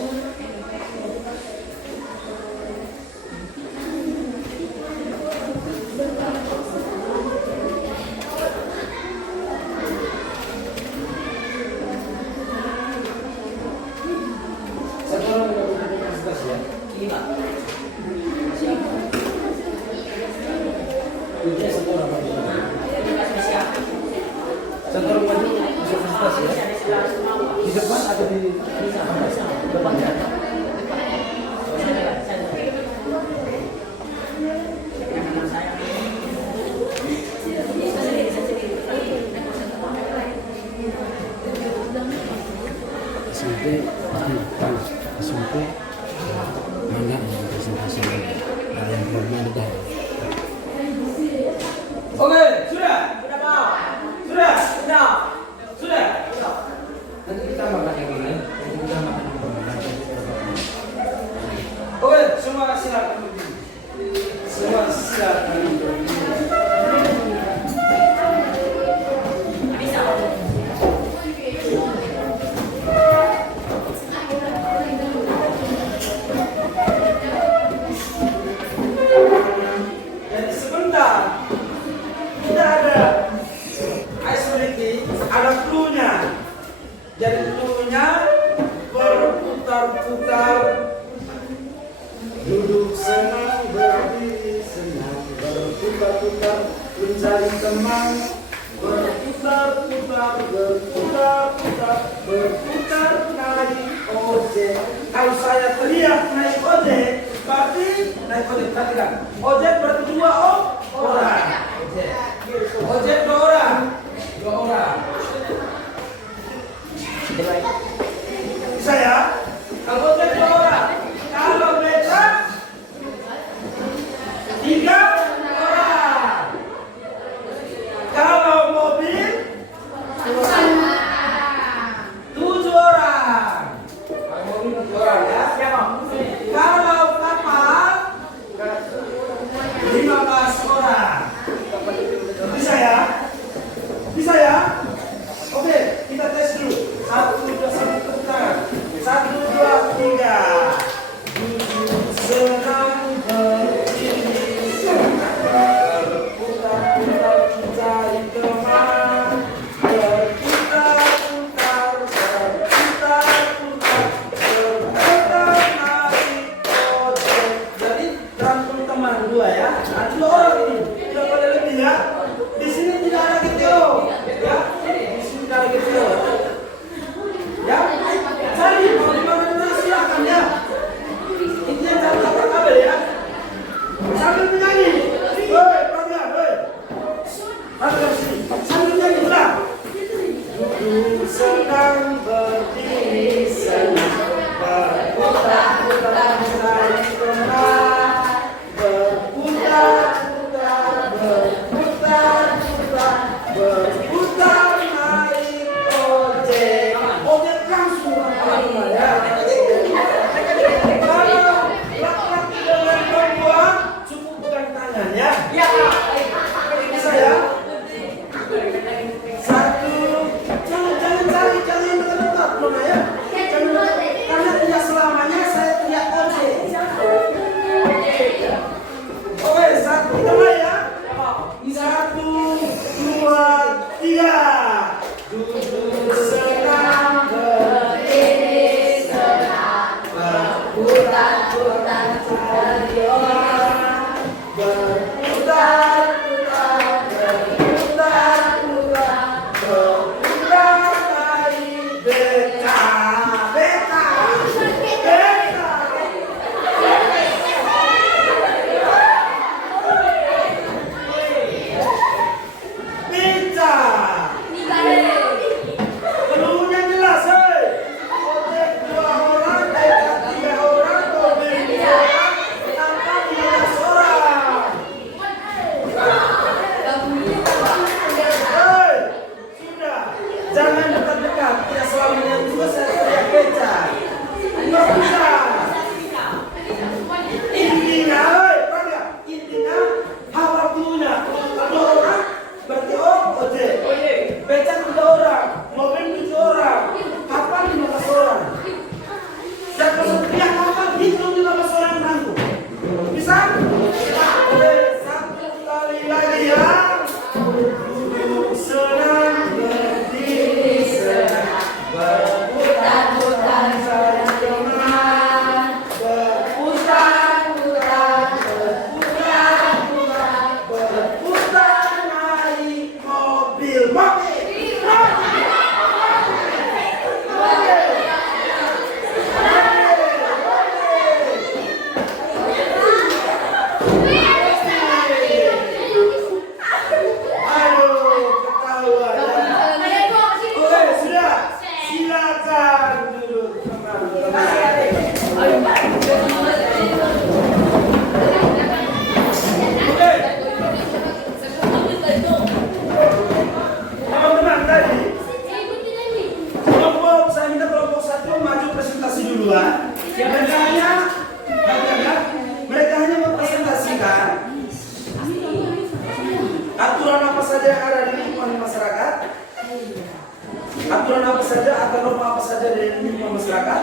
Satu orang maju bisa presentasi ya. Di depan ada di depan ya. SMP enggak presentasi ada yang belum ada. Oke, sudah? Sudah, Pak. Sudah? Sudah. Sudah? Nanti kita makan yang lain. Nanti kita makan yang lain. Oke, semua silakan berdiri. Semua silakan berdiri. Jadi sebentar kita ada ice breaking, ada clue-nya. Jadi clue-nya berputar-putar, duduk senang, berdiri senang, berputar-putar, mencari teman, berputar-putar, berputar-putar, berputar naik ojek. Kalau saya teriak naik ojek, berarti naik ojek. Perhatikan, ojek berarti dua orang. Ojek dua orang. Dua orang. Bisa ya? Kalau ojek dua orang. Kalau beca tiga orang. Kalau mobil 7 orang. Kalau mobil 7 orang ya. Kalau kapal 15 orang. Bisa ya? Bisa ya? Oke, kita tes dulu. 1, 2, Jangan dekat-dekat. Tidak selamanya juga saya teriak beca. Nggak bisa. Intinya, intinya hafal dulunya. Ada orang berarti ojek. Beca 3 orang, mobil 7 orang, hafal 15 orang. Dan kalau teriak hafal hitung 15 orang tangguh. Bisa? Oke, 1 kali lagi ya. Duduk senang, berdiri senang, berputar-putar sayang teman, berputar-putar, berputar-putar, berputar naik mobil. Teman-teman tadi kelompok, saya minta kelompok 1 maju presentasi duluan. Mereka hanya mempresentasikan aturan apa saja yang ada di lingkungan masyarakat, aturan apa saja atau norma apa saja di lingkungan masyarakat,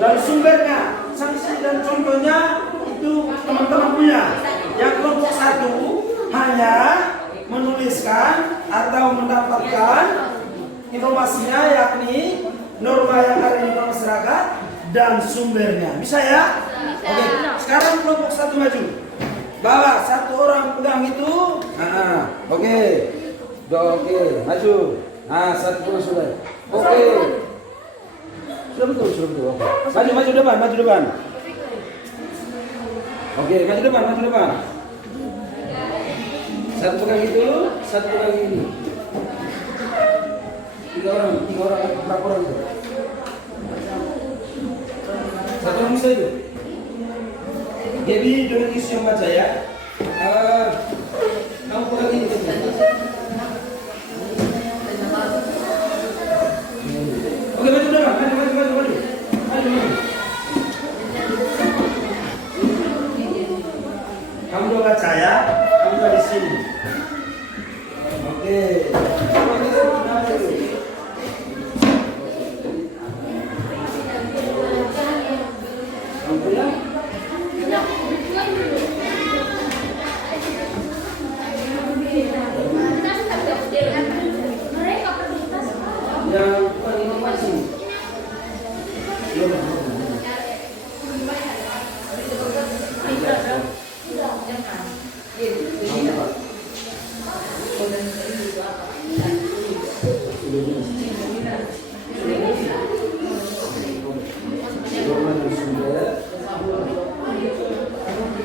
lalu sumbernya, sanksi dan contohnya itu teman-teman punya. Yang kelompok 1 hanya menuliskan atau mendapatkan informasinya, yakni norma yang ada di masyarakat dan sumbernya. Bisa ya? Oke. Sekarang kelompok 1 maju. Bawa 1 orang pegang itu. Oke. Oke, maju. 1 sudah. Oke. Sudah betul. Oke. Maju depan. Oke, maju depan. 1 pegang itu, 1 pegang ini. 3 orang, berapa orang itu? 1 orang bisa itu. Jadi dengan isu yang baca ya. Kamu pegang ini. Oke, maju depan. Kamu udah baca ya. Kamu udah di sini. Oke. Yang informasi.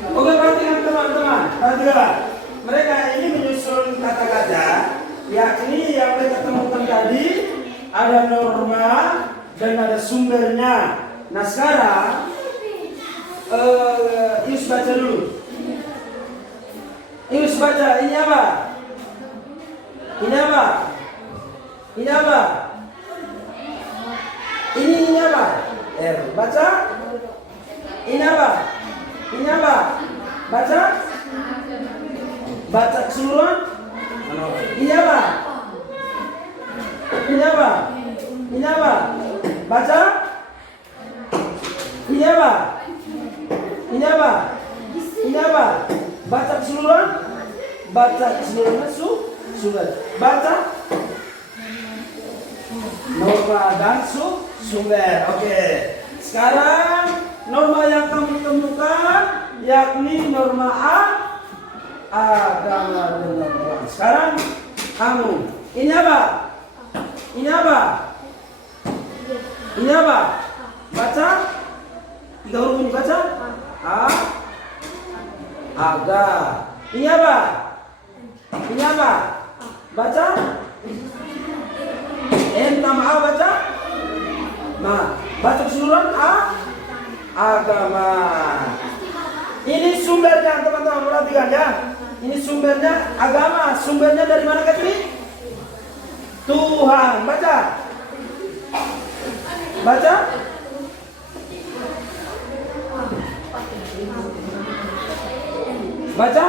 Oke, perhatikan teman-teman. Mereka ini menyusun kata-kata, yakni yang mereka temukan tadi ada norma dan ada sumbernya. Nah sekarang, Yus baca dulu. Yus baca, ini apa? Ini apa? Ini apa? Ini apa? R. Baca. Ini apa? Ini apa? Baca. Baca keseluruhan. Ini apa? Ini apa? Ini apa? Baca. Ini apa? Ini apa? Ini apa? Baca keseluruhan. Baca keseluruhan sumber. Baca norma dan sumber. Oke. Sekarang norma yang kamu temukan yakni norma agama dan Quran. Sekarang kamu ini apa? Ini apa? Ini apa? Baca. 3 huruf ini baca. Aga. Ini apa? Ini apa? Baca. Tambah baca. Nah, baca keseluruhan agama. Ini sumbernya teman-teman, perhatikan ya. Ini sumbernya agama. Sumbernya dari mana Katri? Tuhan. Baca. Baca. Baca.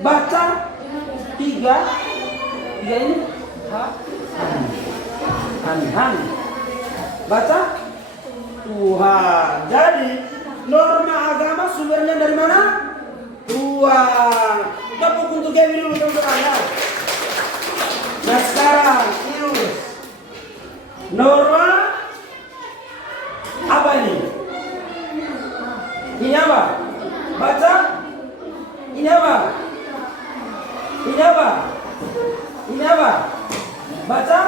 Baca. Tiga ini. Han. Baca. Tuhan. Jadi norma agama sumbernya dari mana? Tuhan. Tepuk untuk Kevin dulu teman-teman ya. Nah sekarang Ius. Norma apa ini? Ini apa? Baca. Ini apa? Ini apa? Ini apa? Baca.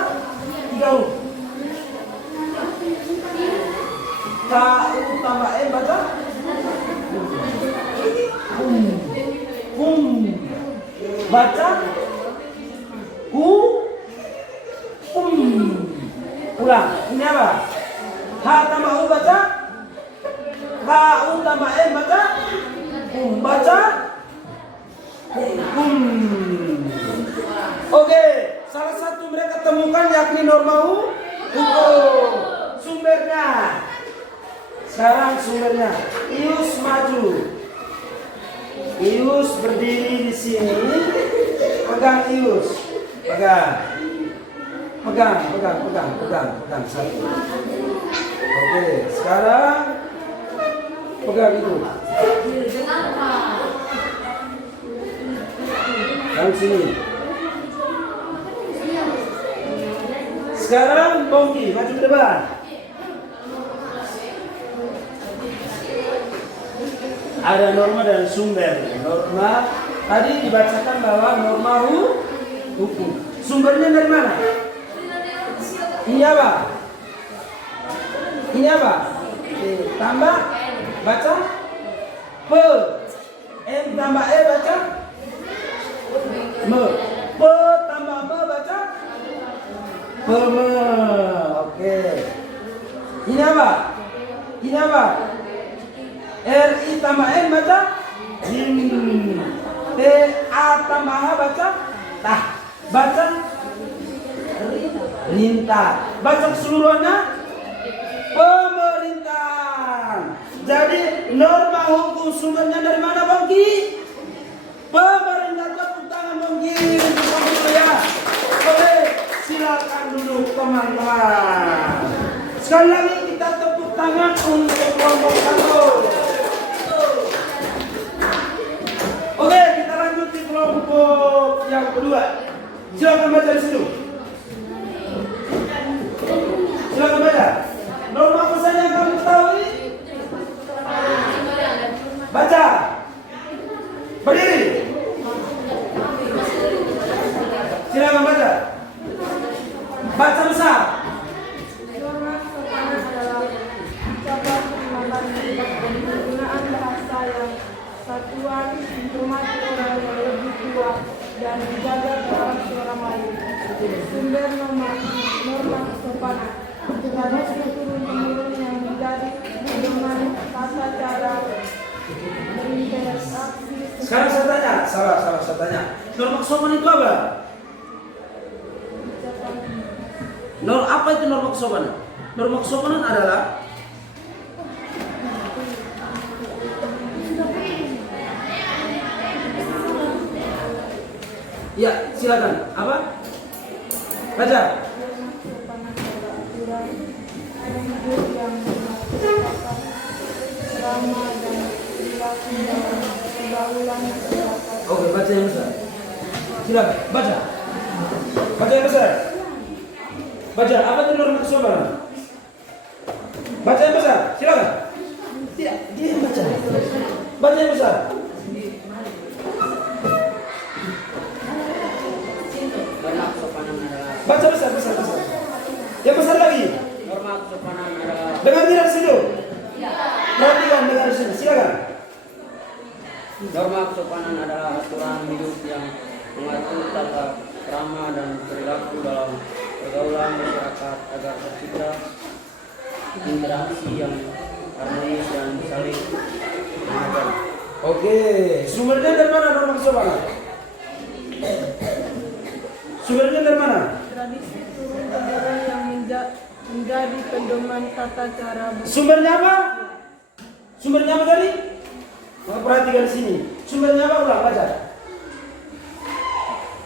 3 huruf. KU tambah M baca. Baca. Ulang. Ini apa? H tambah U baca. KU tambah M baca. Baca. Oke, salah satu mereka temukan yakni norma hukum. Sumbernya. Sekarang sumbernya. Ius maju. Ius berdiri di sini. Pegang Ius. Pegang satu. Oke, sekarang pegang itu. Dari sini. Sekarang Bongki maju ke depan. Ada norma dan sumber. Norma tadi dibacakan bahwa norma hukum. Sumbernya dari mana? Ini apa? Ini apa? Tambah baca P. M tambah E baca me. P tambah me baca peme. Oke. Ini apa? Ini apa? RI tambah N baca him. TA tambah H baca tah. Baca rinta. Baca keseluruhannya pemerintahan. Jadi norma hukum sumbernya dari mana Bongki? Pemerintah. Tepuk tangan Bongki. Dulu ya. Oke, silakan duduk teman-teman. Sekali lagi kita tepuk tangan untuk kelompok 1. Oke, kita lanjut di kelompok yang kedua. Silakan baca di situ. Silakan baca. Norma apa saja yang kamu ketahui? Baca. Berdiri. Silakan baca. Baca besar. Norma sopan adalah ucapan penggunaan bahasa yang satuan, menghormati orang yang lebih tua dan menjaga keharmonisan orang lain. Sumber norma kesopanan tradisi turun-temurun yang menjadi pedoman tata cara berinteraksi. Sekarang saya tanya, saya tanya. Norma kesopanan itu apa? Apa itu norma kesopanan? Norma kesopanan adalah ya, silakan. Apa? Baca. Oke, baca yang besar. Silakan, baca. Baca yang besar. Baca, apa itu norma kesopanan? Baca yang besar, silakan. Tidak, dia yang baca. Baca yang besar. Baca besar. Yang besar lagi. Norma kesopanan adalah Dengar tidak di situ? Perhatikan, dengar di sini. Silakan. norma kesopanan adalah aturan hidup yang mengatur tata krama dan perilaku dalam pergaulan masyarakat agar tercipta interaksi yang harmonis dan saling menghargai. Oke, sumbernya dari mana norma kesopanan? Sumbernya dari mana? tradisi turun-temurun yang menjadi pedoman tata cara Sumbernya apa? Sumbernya apa tadi? Maka perhatikan sini. Sumbernya apa? Ulang baca.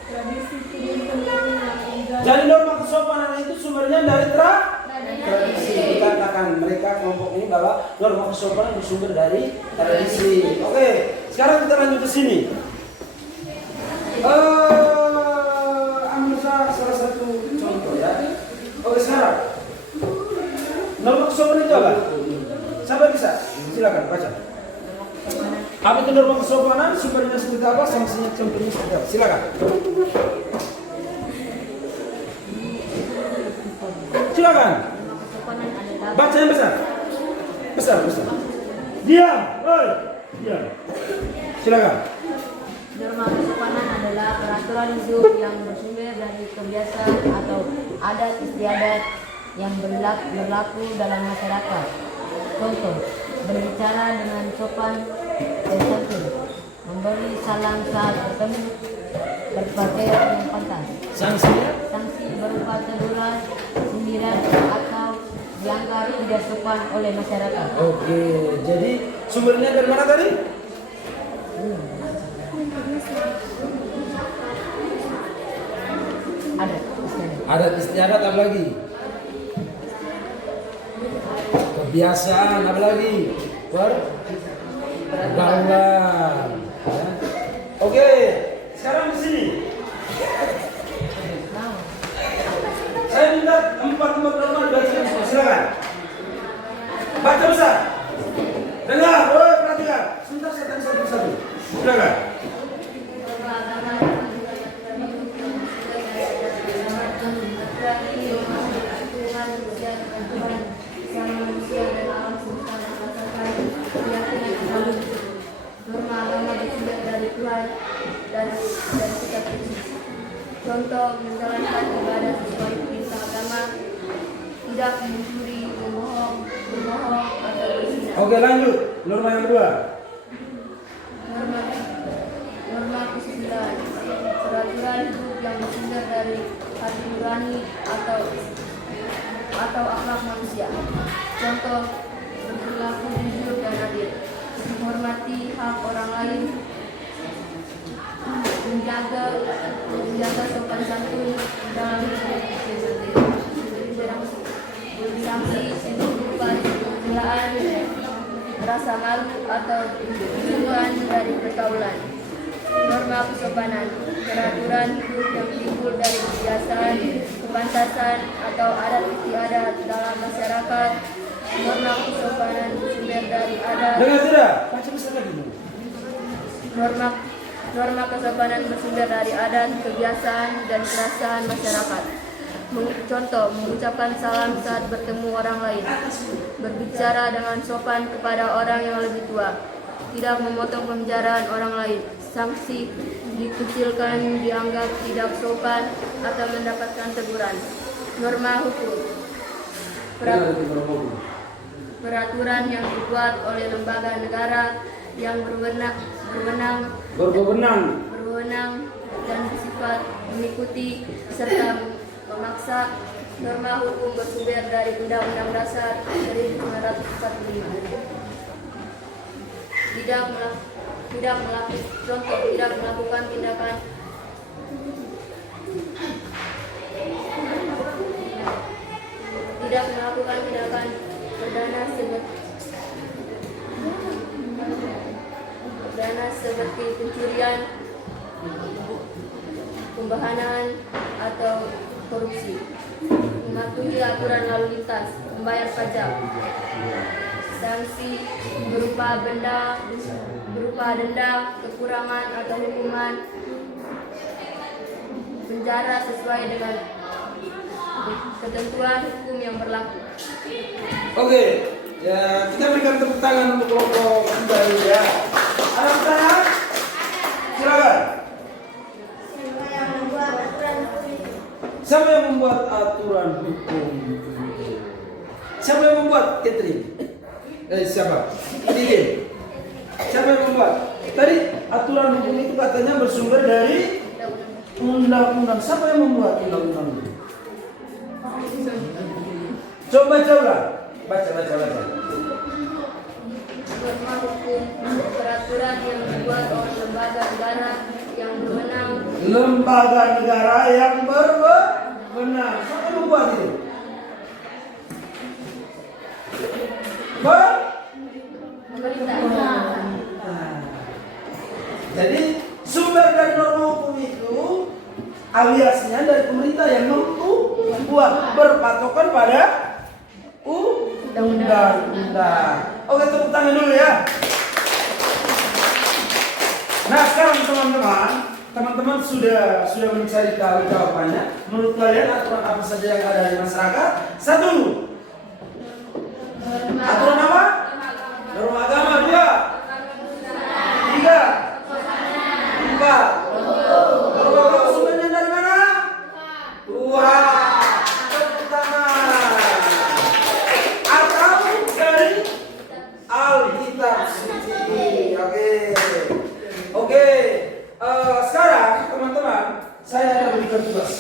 tradisi turun-temurun yang menjadi Jadi norma kesopanan itu sumbernya dari tradisi. Dikatakan mereka kelompok ini bahwa norma kesopanan bersumber dari tradisi. Oke, sekarang kita lanjut ke sini. Ambil salah satu contoh ya. Oke, sekarang norma kesopanan itu apa? Siapa bisa? Silakan baca. Apa itu norma kesopanan? Sumbernya seperti apa? Sanksinya contohnya seperti apa? Silakan. Silakan. Baca yang besar. Besar. Diam. Oi. Diam. Silakan. Norma kesopanan adalah peraturan hidup yang bersumber dari kebiasaan atau adat istiadat yang berlaku dalam masyarakat. Contoh, berbicara dengan sopan dan santun, memberi salam saat bertemu, berpakaian yang pantas. Sanksinya? Sanksi berupa teguran, sindiran, atau dianggap tidak sopan oleh masyarakat. Oke, jadi sumbernya dari mana tadi? Adat istiadat. Adat istiadat apa lagi? Kebiasaan apa lagi? Pergaulan. Ya. Oke, sekarang di sini. Saya minta empat norma baca. Silakan. Baca besar. Dengar, perhatikan. Sebentar saya tanya satu-satu. Silakan. Norma agama bersumber dari Tuhan dan kitab suci. Contoh, menjalankan ibadah sesuai perintah agama, tidak mencuri, berbohong atau berzina. Oke, lanjut. Norma yang kedua. Norma kesembilan, peraturan hidup yang bersumber dari hati nurani atau akhlak manusia. Contoh, berperilaku jujur dan adil, menghormati hak orang lain, menjaga sopan santun dalam berinteraksi, sanksi berupa pembelaan, rasa malu atau tujuan dari pergaulan. Norma kesopanan, peraturan hidup yang timbul dari kebiasaan, kepantasan atau adat istiadat dalam masyarakat. Norma kesopanan bersumber dari adat. Dengar tidak? Baca besar lagi. Norma kesopanan bersumber dari adat, kebiasaan, dan kerasaan masyarakat. Contoh, mengucapkan salam saat bertemu orang lain, berbicara dengan sopan kepada orang yang lebih tua, tidak memotong pembicaraan orang lain, sanksi dikucilkan, dianggap tidak sopan, atau mendapatkan teguran. Norma hukum, peraturan yang dibuat oleh lembaga negara yang berwenang dan bersifat mengikuti serta memaksa. Norma hukum bersumber dari Undang-Undang Dasar 1945. Tidak melakukan tindakan perdana seperti pencurian, pembahanan atau korupsi, mematuhi aturan lalu lintas, membayar pajak, sanksi berupa denda, kekurangan atau hukuman penjara sesuai dengan ketentuan hukum yang berlaku. Oke, ya kita berikan tepuk tangan untuk kelompok kembali ya. Ada pertanyaan? Silakan. Siapa yang membuat aturan hukum? Siapa yang membuat Catherine? Siapa? Didin. Siapa yang membuat? Tadi aturan hukum itu katanya bersumber dari undang-undang. Siapa yang membuat undang-undang itu? Coba ulang. Baca. Norma hukum peraturan yang dibuat oleh lembaga negara yang berwenang. Lembaga negara yang berwenang. Siapa yang membuat itu? Pemerintah. Jadi sumber dari norma hukum itu aliasnya dari pemerintah yang membuat berpatokan pada undang-undang. Oke, tepuk tangan dulu ya. Nah, sekarang teman-teman sudah mencari tahu jawabannya. Menurut kalian aturan apa saja yang ada di masyarakat? Satu, aturan apa? Norma agama. Dua, tiga, empat. Norma agama sumbernya dari mana? Tuhan. Tepuk tangan. Atau dari Alkitab suci. Oke. Sekarang teman-teman, saya akan berikan tugas.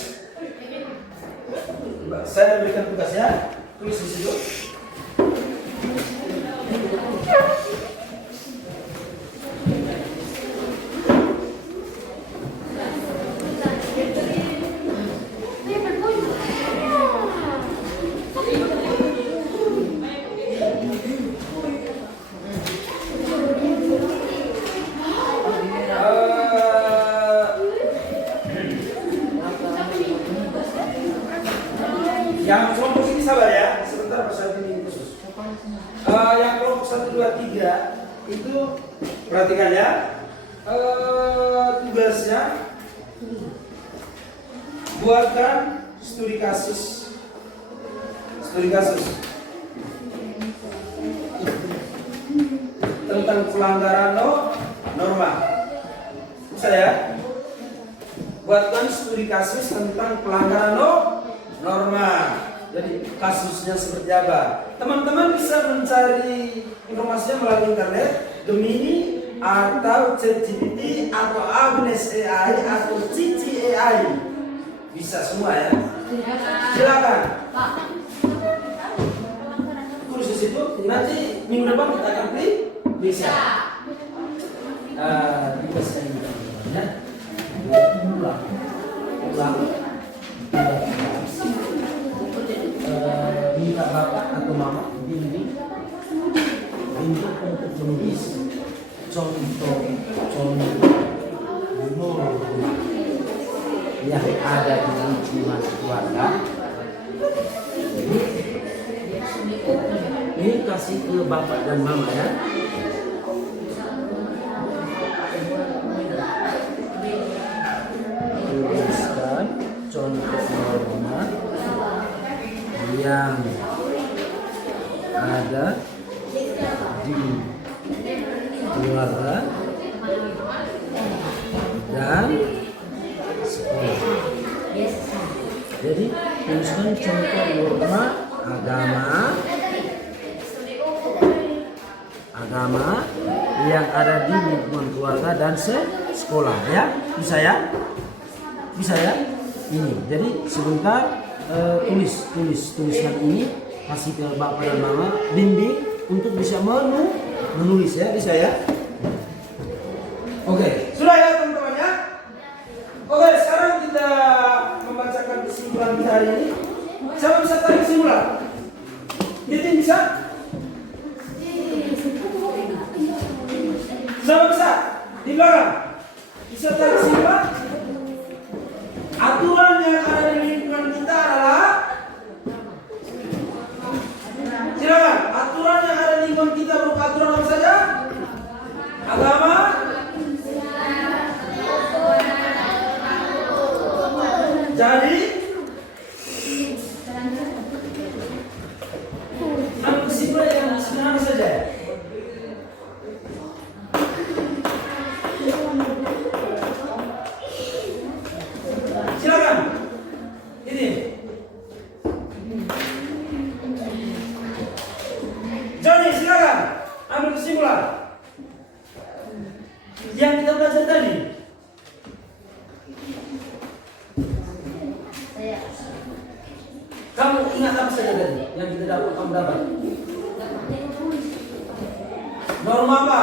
Ya. Tulis di situ. Yang kelompok ini sabar ya, sebentar saya ini khusus. Yang kelompok 1, 2, 3 itu perhatikan ya. Tugasnya buatkan studi kasus tentang pelanggaran norma. Bisa ya? Buatkan studi kasus tentang pelanggaran norma. Jadi kasusnya seperti apa? Teman-teman bisa mencari informasinya melalui internet, Gemini atau ChatGPT atau Agnes AI atau Cici AI. Bisa semua ya. Silakan. Tulis di situ. Nanti minggu depan kita akan bisa. Bisa ya. Ulang. Minta bapak atau mama bimbing untuk menulis contoh yang ada di lingkungan keluarga. Ini kasih ke bapak dan mama ya. Tuliskan contoh norma yang ada di keluarga dan sekolah. Jadi tuliskan contoh norma agama yang ada di lingkungan keluarga dan sekolah ya. Bisa ya? Ini. Jadi sebentar tuliskan ini, kasih ke bapak dan mama, bimbing untuk bisa menulis ya, bisa ya. Oke, sudah ya teman-teman ya. Oke, sekarang kita membacakan kesimpulan kita hari ini. Siapa bisa tarik kesimpulan? Titin bisa? Siapa bisa? Di belakang bisa tarik kesimpulan? Aturan yang ada di lingkungan kita adalah, silakan. Aturan yang ada di lingkungan kita berupa aturan apa saja? Agama, jadi kesimpulan yang sederhana saja. Silakan. Kamu ingat apa saja tadi yang kita dapat kamu dapat? Norma apa?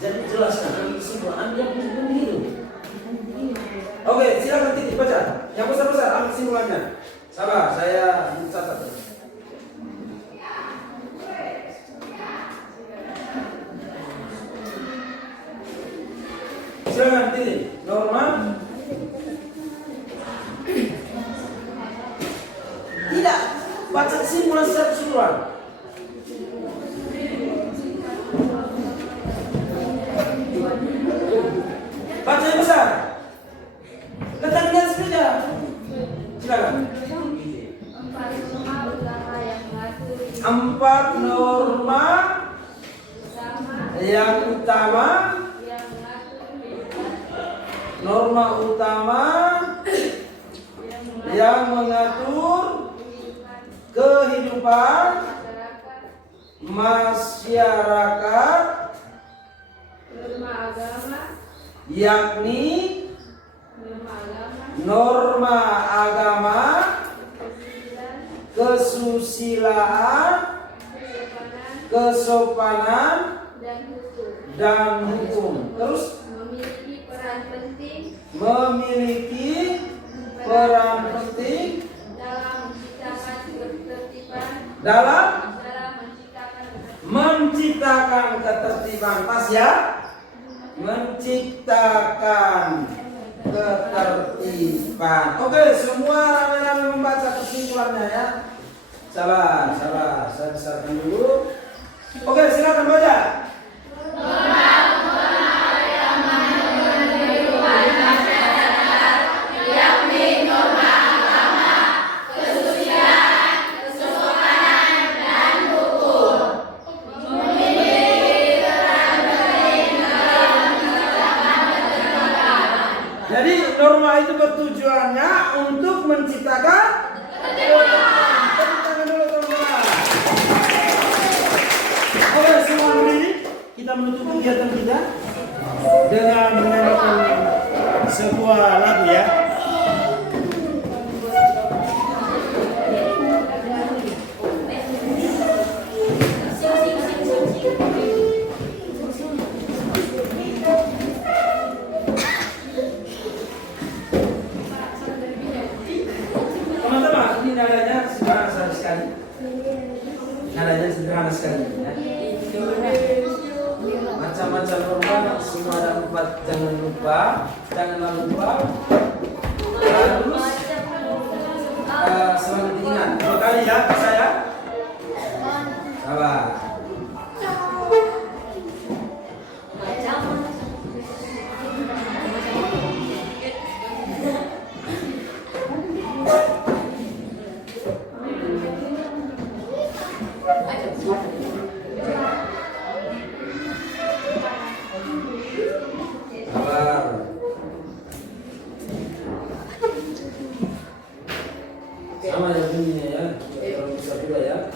Jadi jelaskan ambil kesimpulan. Anda yang begitu. Oke, silakan titik baca. Yang besar-besar ambil kesimpulannya. Sabar, saya mencatat. Silakan titik. Norma. Tidak. Baca kesimpulan secara keseluruhan. Baca yang besar. Letaknya saja. Silakan. 4 norma yang utama. Norma utama yang mengatur kehidupan masyarakat, yakni norma agama, kesusilaan, kesopanan, dan hukum. Terus memiliki peran penting dalam menciptakan ketertiban. Pas ya? Menciptakan ketertiban. Oke, semua rame-rame membaca kesimpulannya ya. Sabar. Saya besarkan dulu. Oke, silakan baca. Jadi norma itu bertujuannya untuk menciptakan Oke, semua berdiri. Kita menutup kegiatan kita dengan menyanyikan sebuah lagu ya. Teman-teman, ini nadanya sederhana sekali. Nadanya sederhana sekali ya. Macam-macam norma, semua ada 4. Janganlah lupa. Harus selalu diingat. 2 kali ya, saya. Sabar. Sama ya bunyinya ya. Kalau bisa juga ya.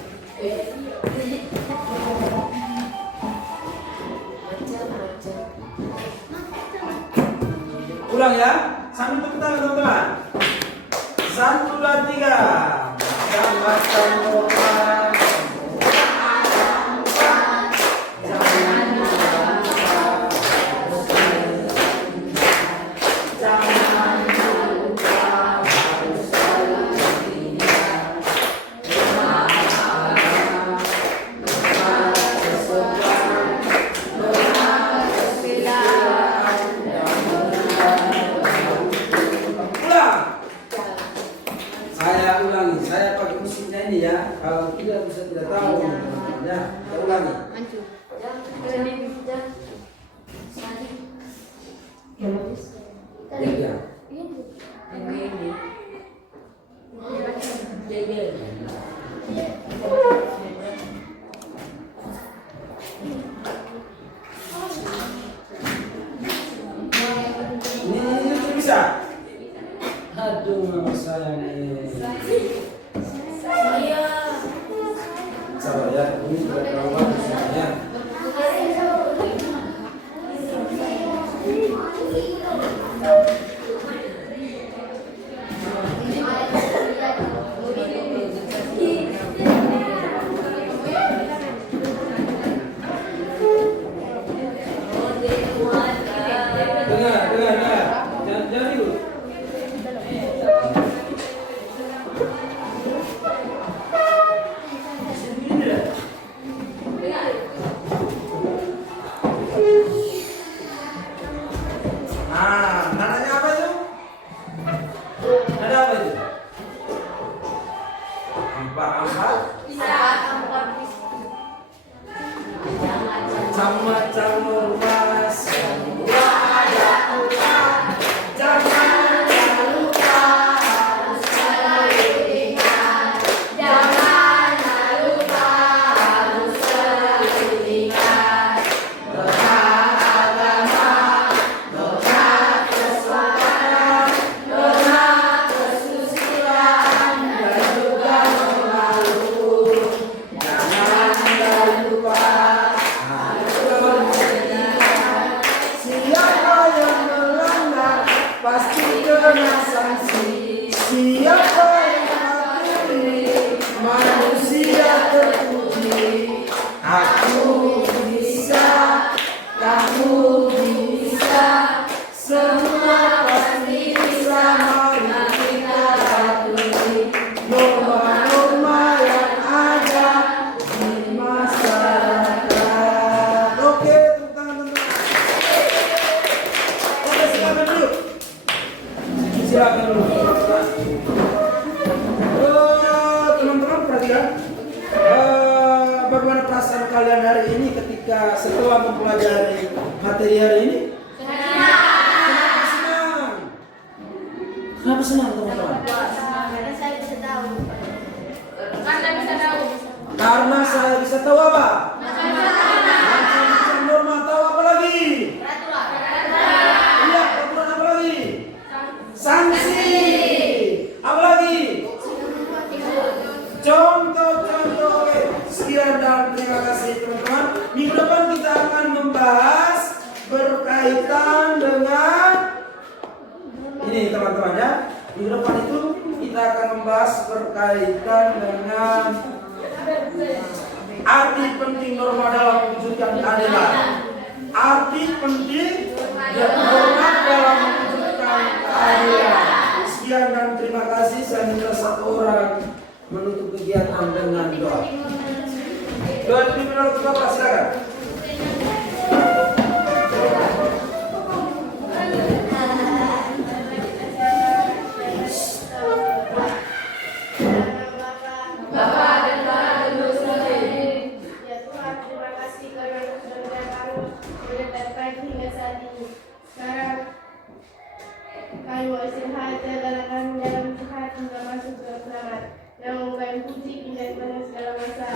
Ulang ya. Sambil tepuk tangan teman-teman. 1, 2, 3. Macam-macam norma. Saya ulangi, saya pakai musiknya ini ya. Kalau tidak bisa tidak tahu teman-teman ya. Saya ulangi. Ya. Ini bisa. Aduh, mama saya nih. Sabar ya, ini sudah terlalu banyak. macam-macam ormas semua ada Tuhan. Jangan lupa harus selalu ingat. Jangan lupa harus selalu ingat. Doa agama, doa kesopanan, doa kesusilaan, dan juga memalu. Jangan lupa harus beringat. Siapa yang melanggar pasti kena sanksi. Siapa yang mematuhi manusia terpuji. Aku bisa, kamu bisa, semua pasti bisa. Mari kita patuhi norma-norma yang ada di masyarakat. Oke, tepuk tangan teman-teman. Oke, silakan dulu. Silakan dulu. Teman-teman perhatikan. Bagaimana perasaan kalian hari ini ketika setelah mempelajari materi hari ini? Senang. Kenapa senang teman-teman? Karena saya bisa tahu. Karena saya bisa tahu apa? Macam-macam norma, tahu apa lagi? Iya, peraturan apa lagi? Sanksi. Apa lagi? Contoh-contoh. Oke. Sekian dan terima kasih teman-teman. Minggu depan kita akan membahas berkaitan dengan ini teman-teman ya. Minggu depan itu kita akan membahas berkaitan dengan arti penting norma dalam mewujudkan keadilan. Arti penting norma dalam mewujudkan keadilan. Sekian dan terima kasih. Saya minta satu orang menutup kegiatan dengan doa. Doa dipimpin oleh Bapak, silakan. Bapak dan ya Tuhan, terima kasih karena sudah memberikan kami mendekat hingga saat ini. Sekarang kami mau istirahat, jagalah kami dalam sehat hingga masuk ke selamat. Yang mengucapkan puji, pindah kepada segala masa.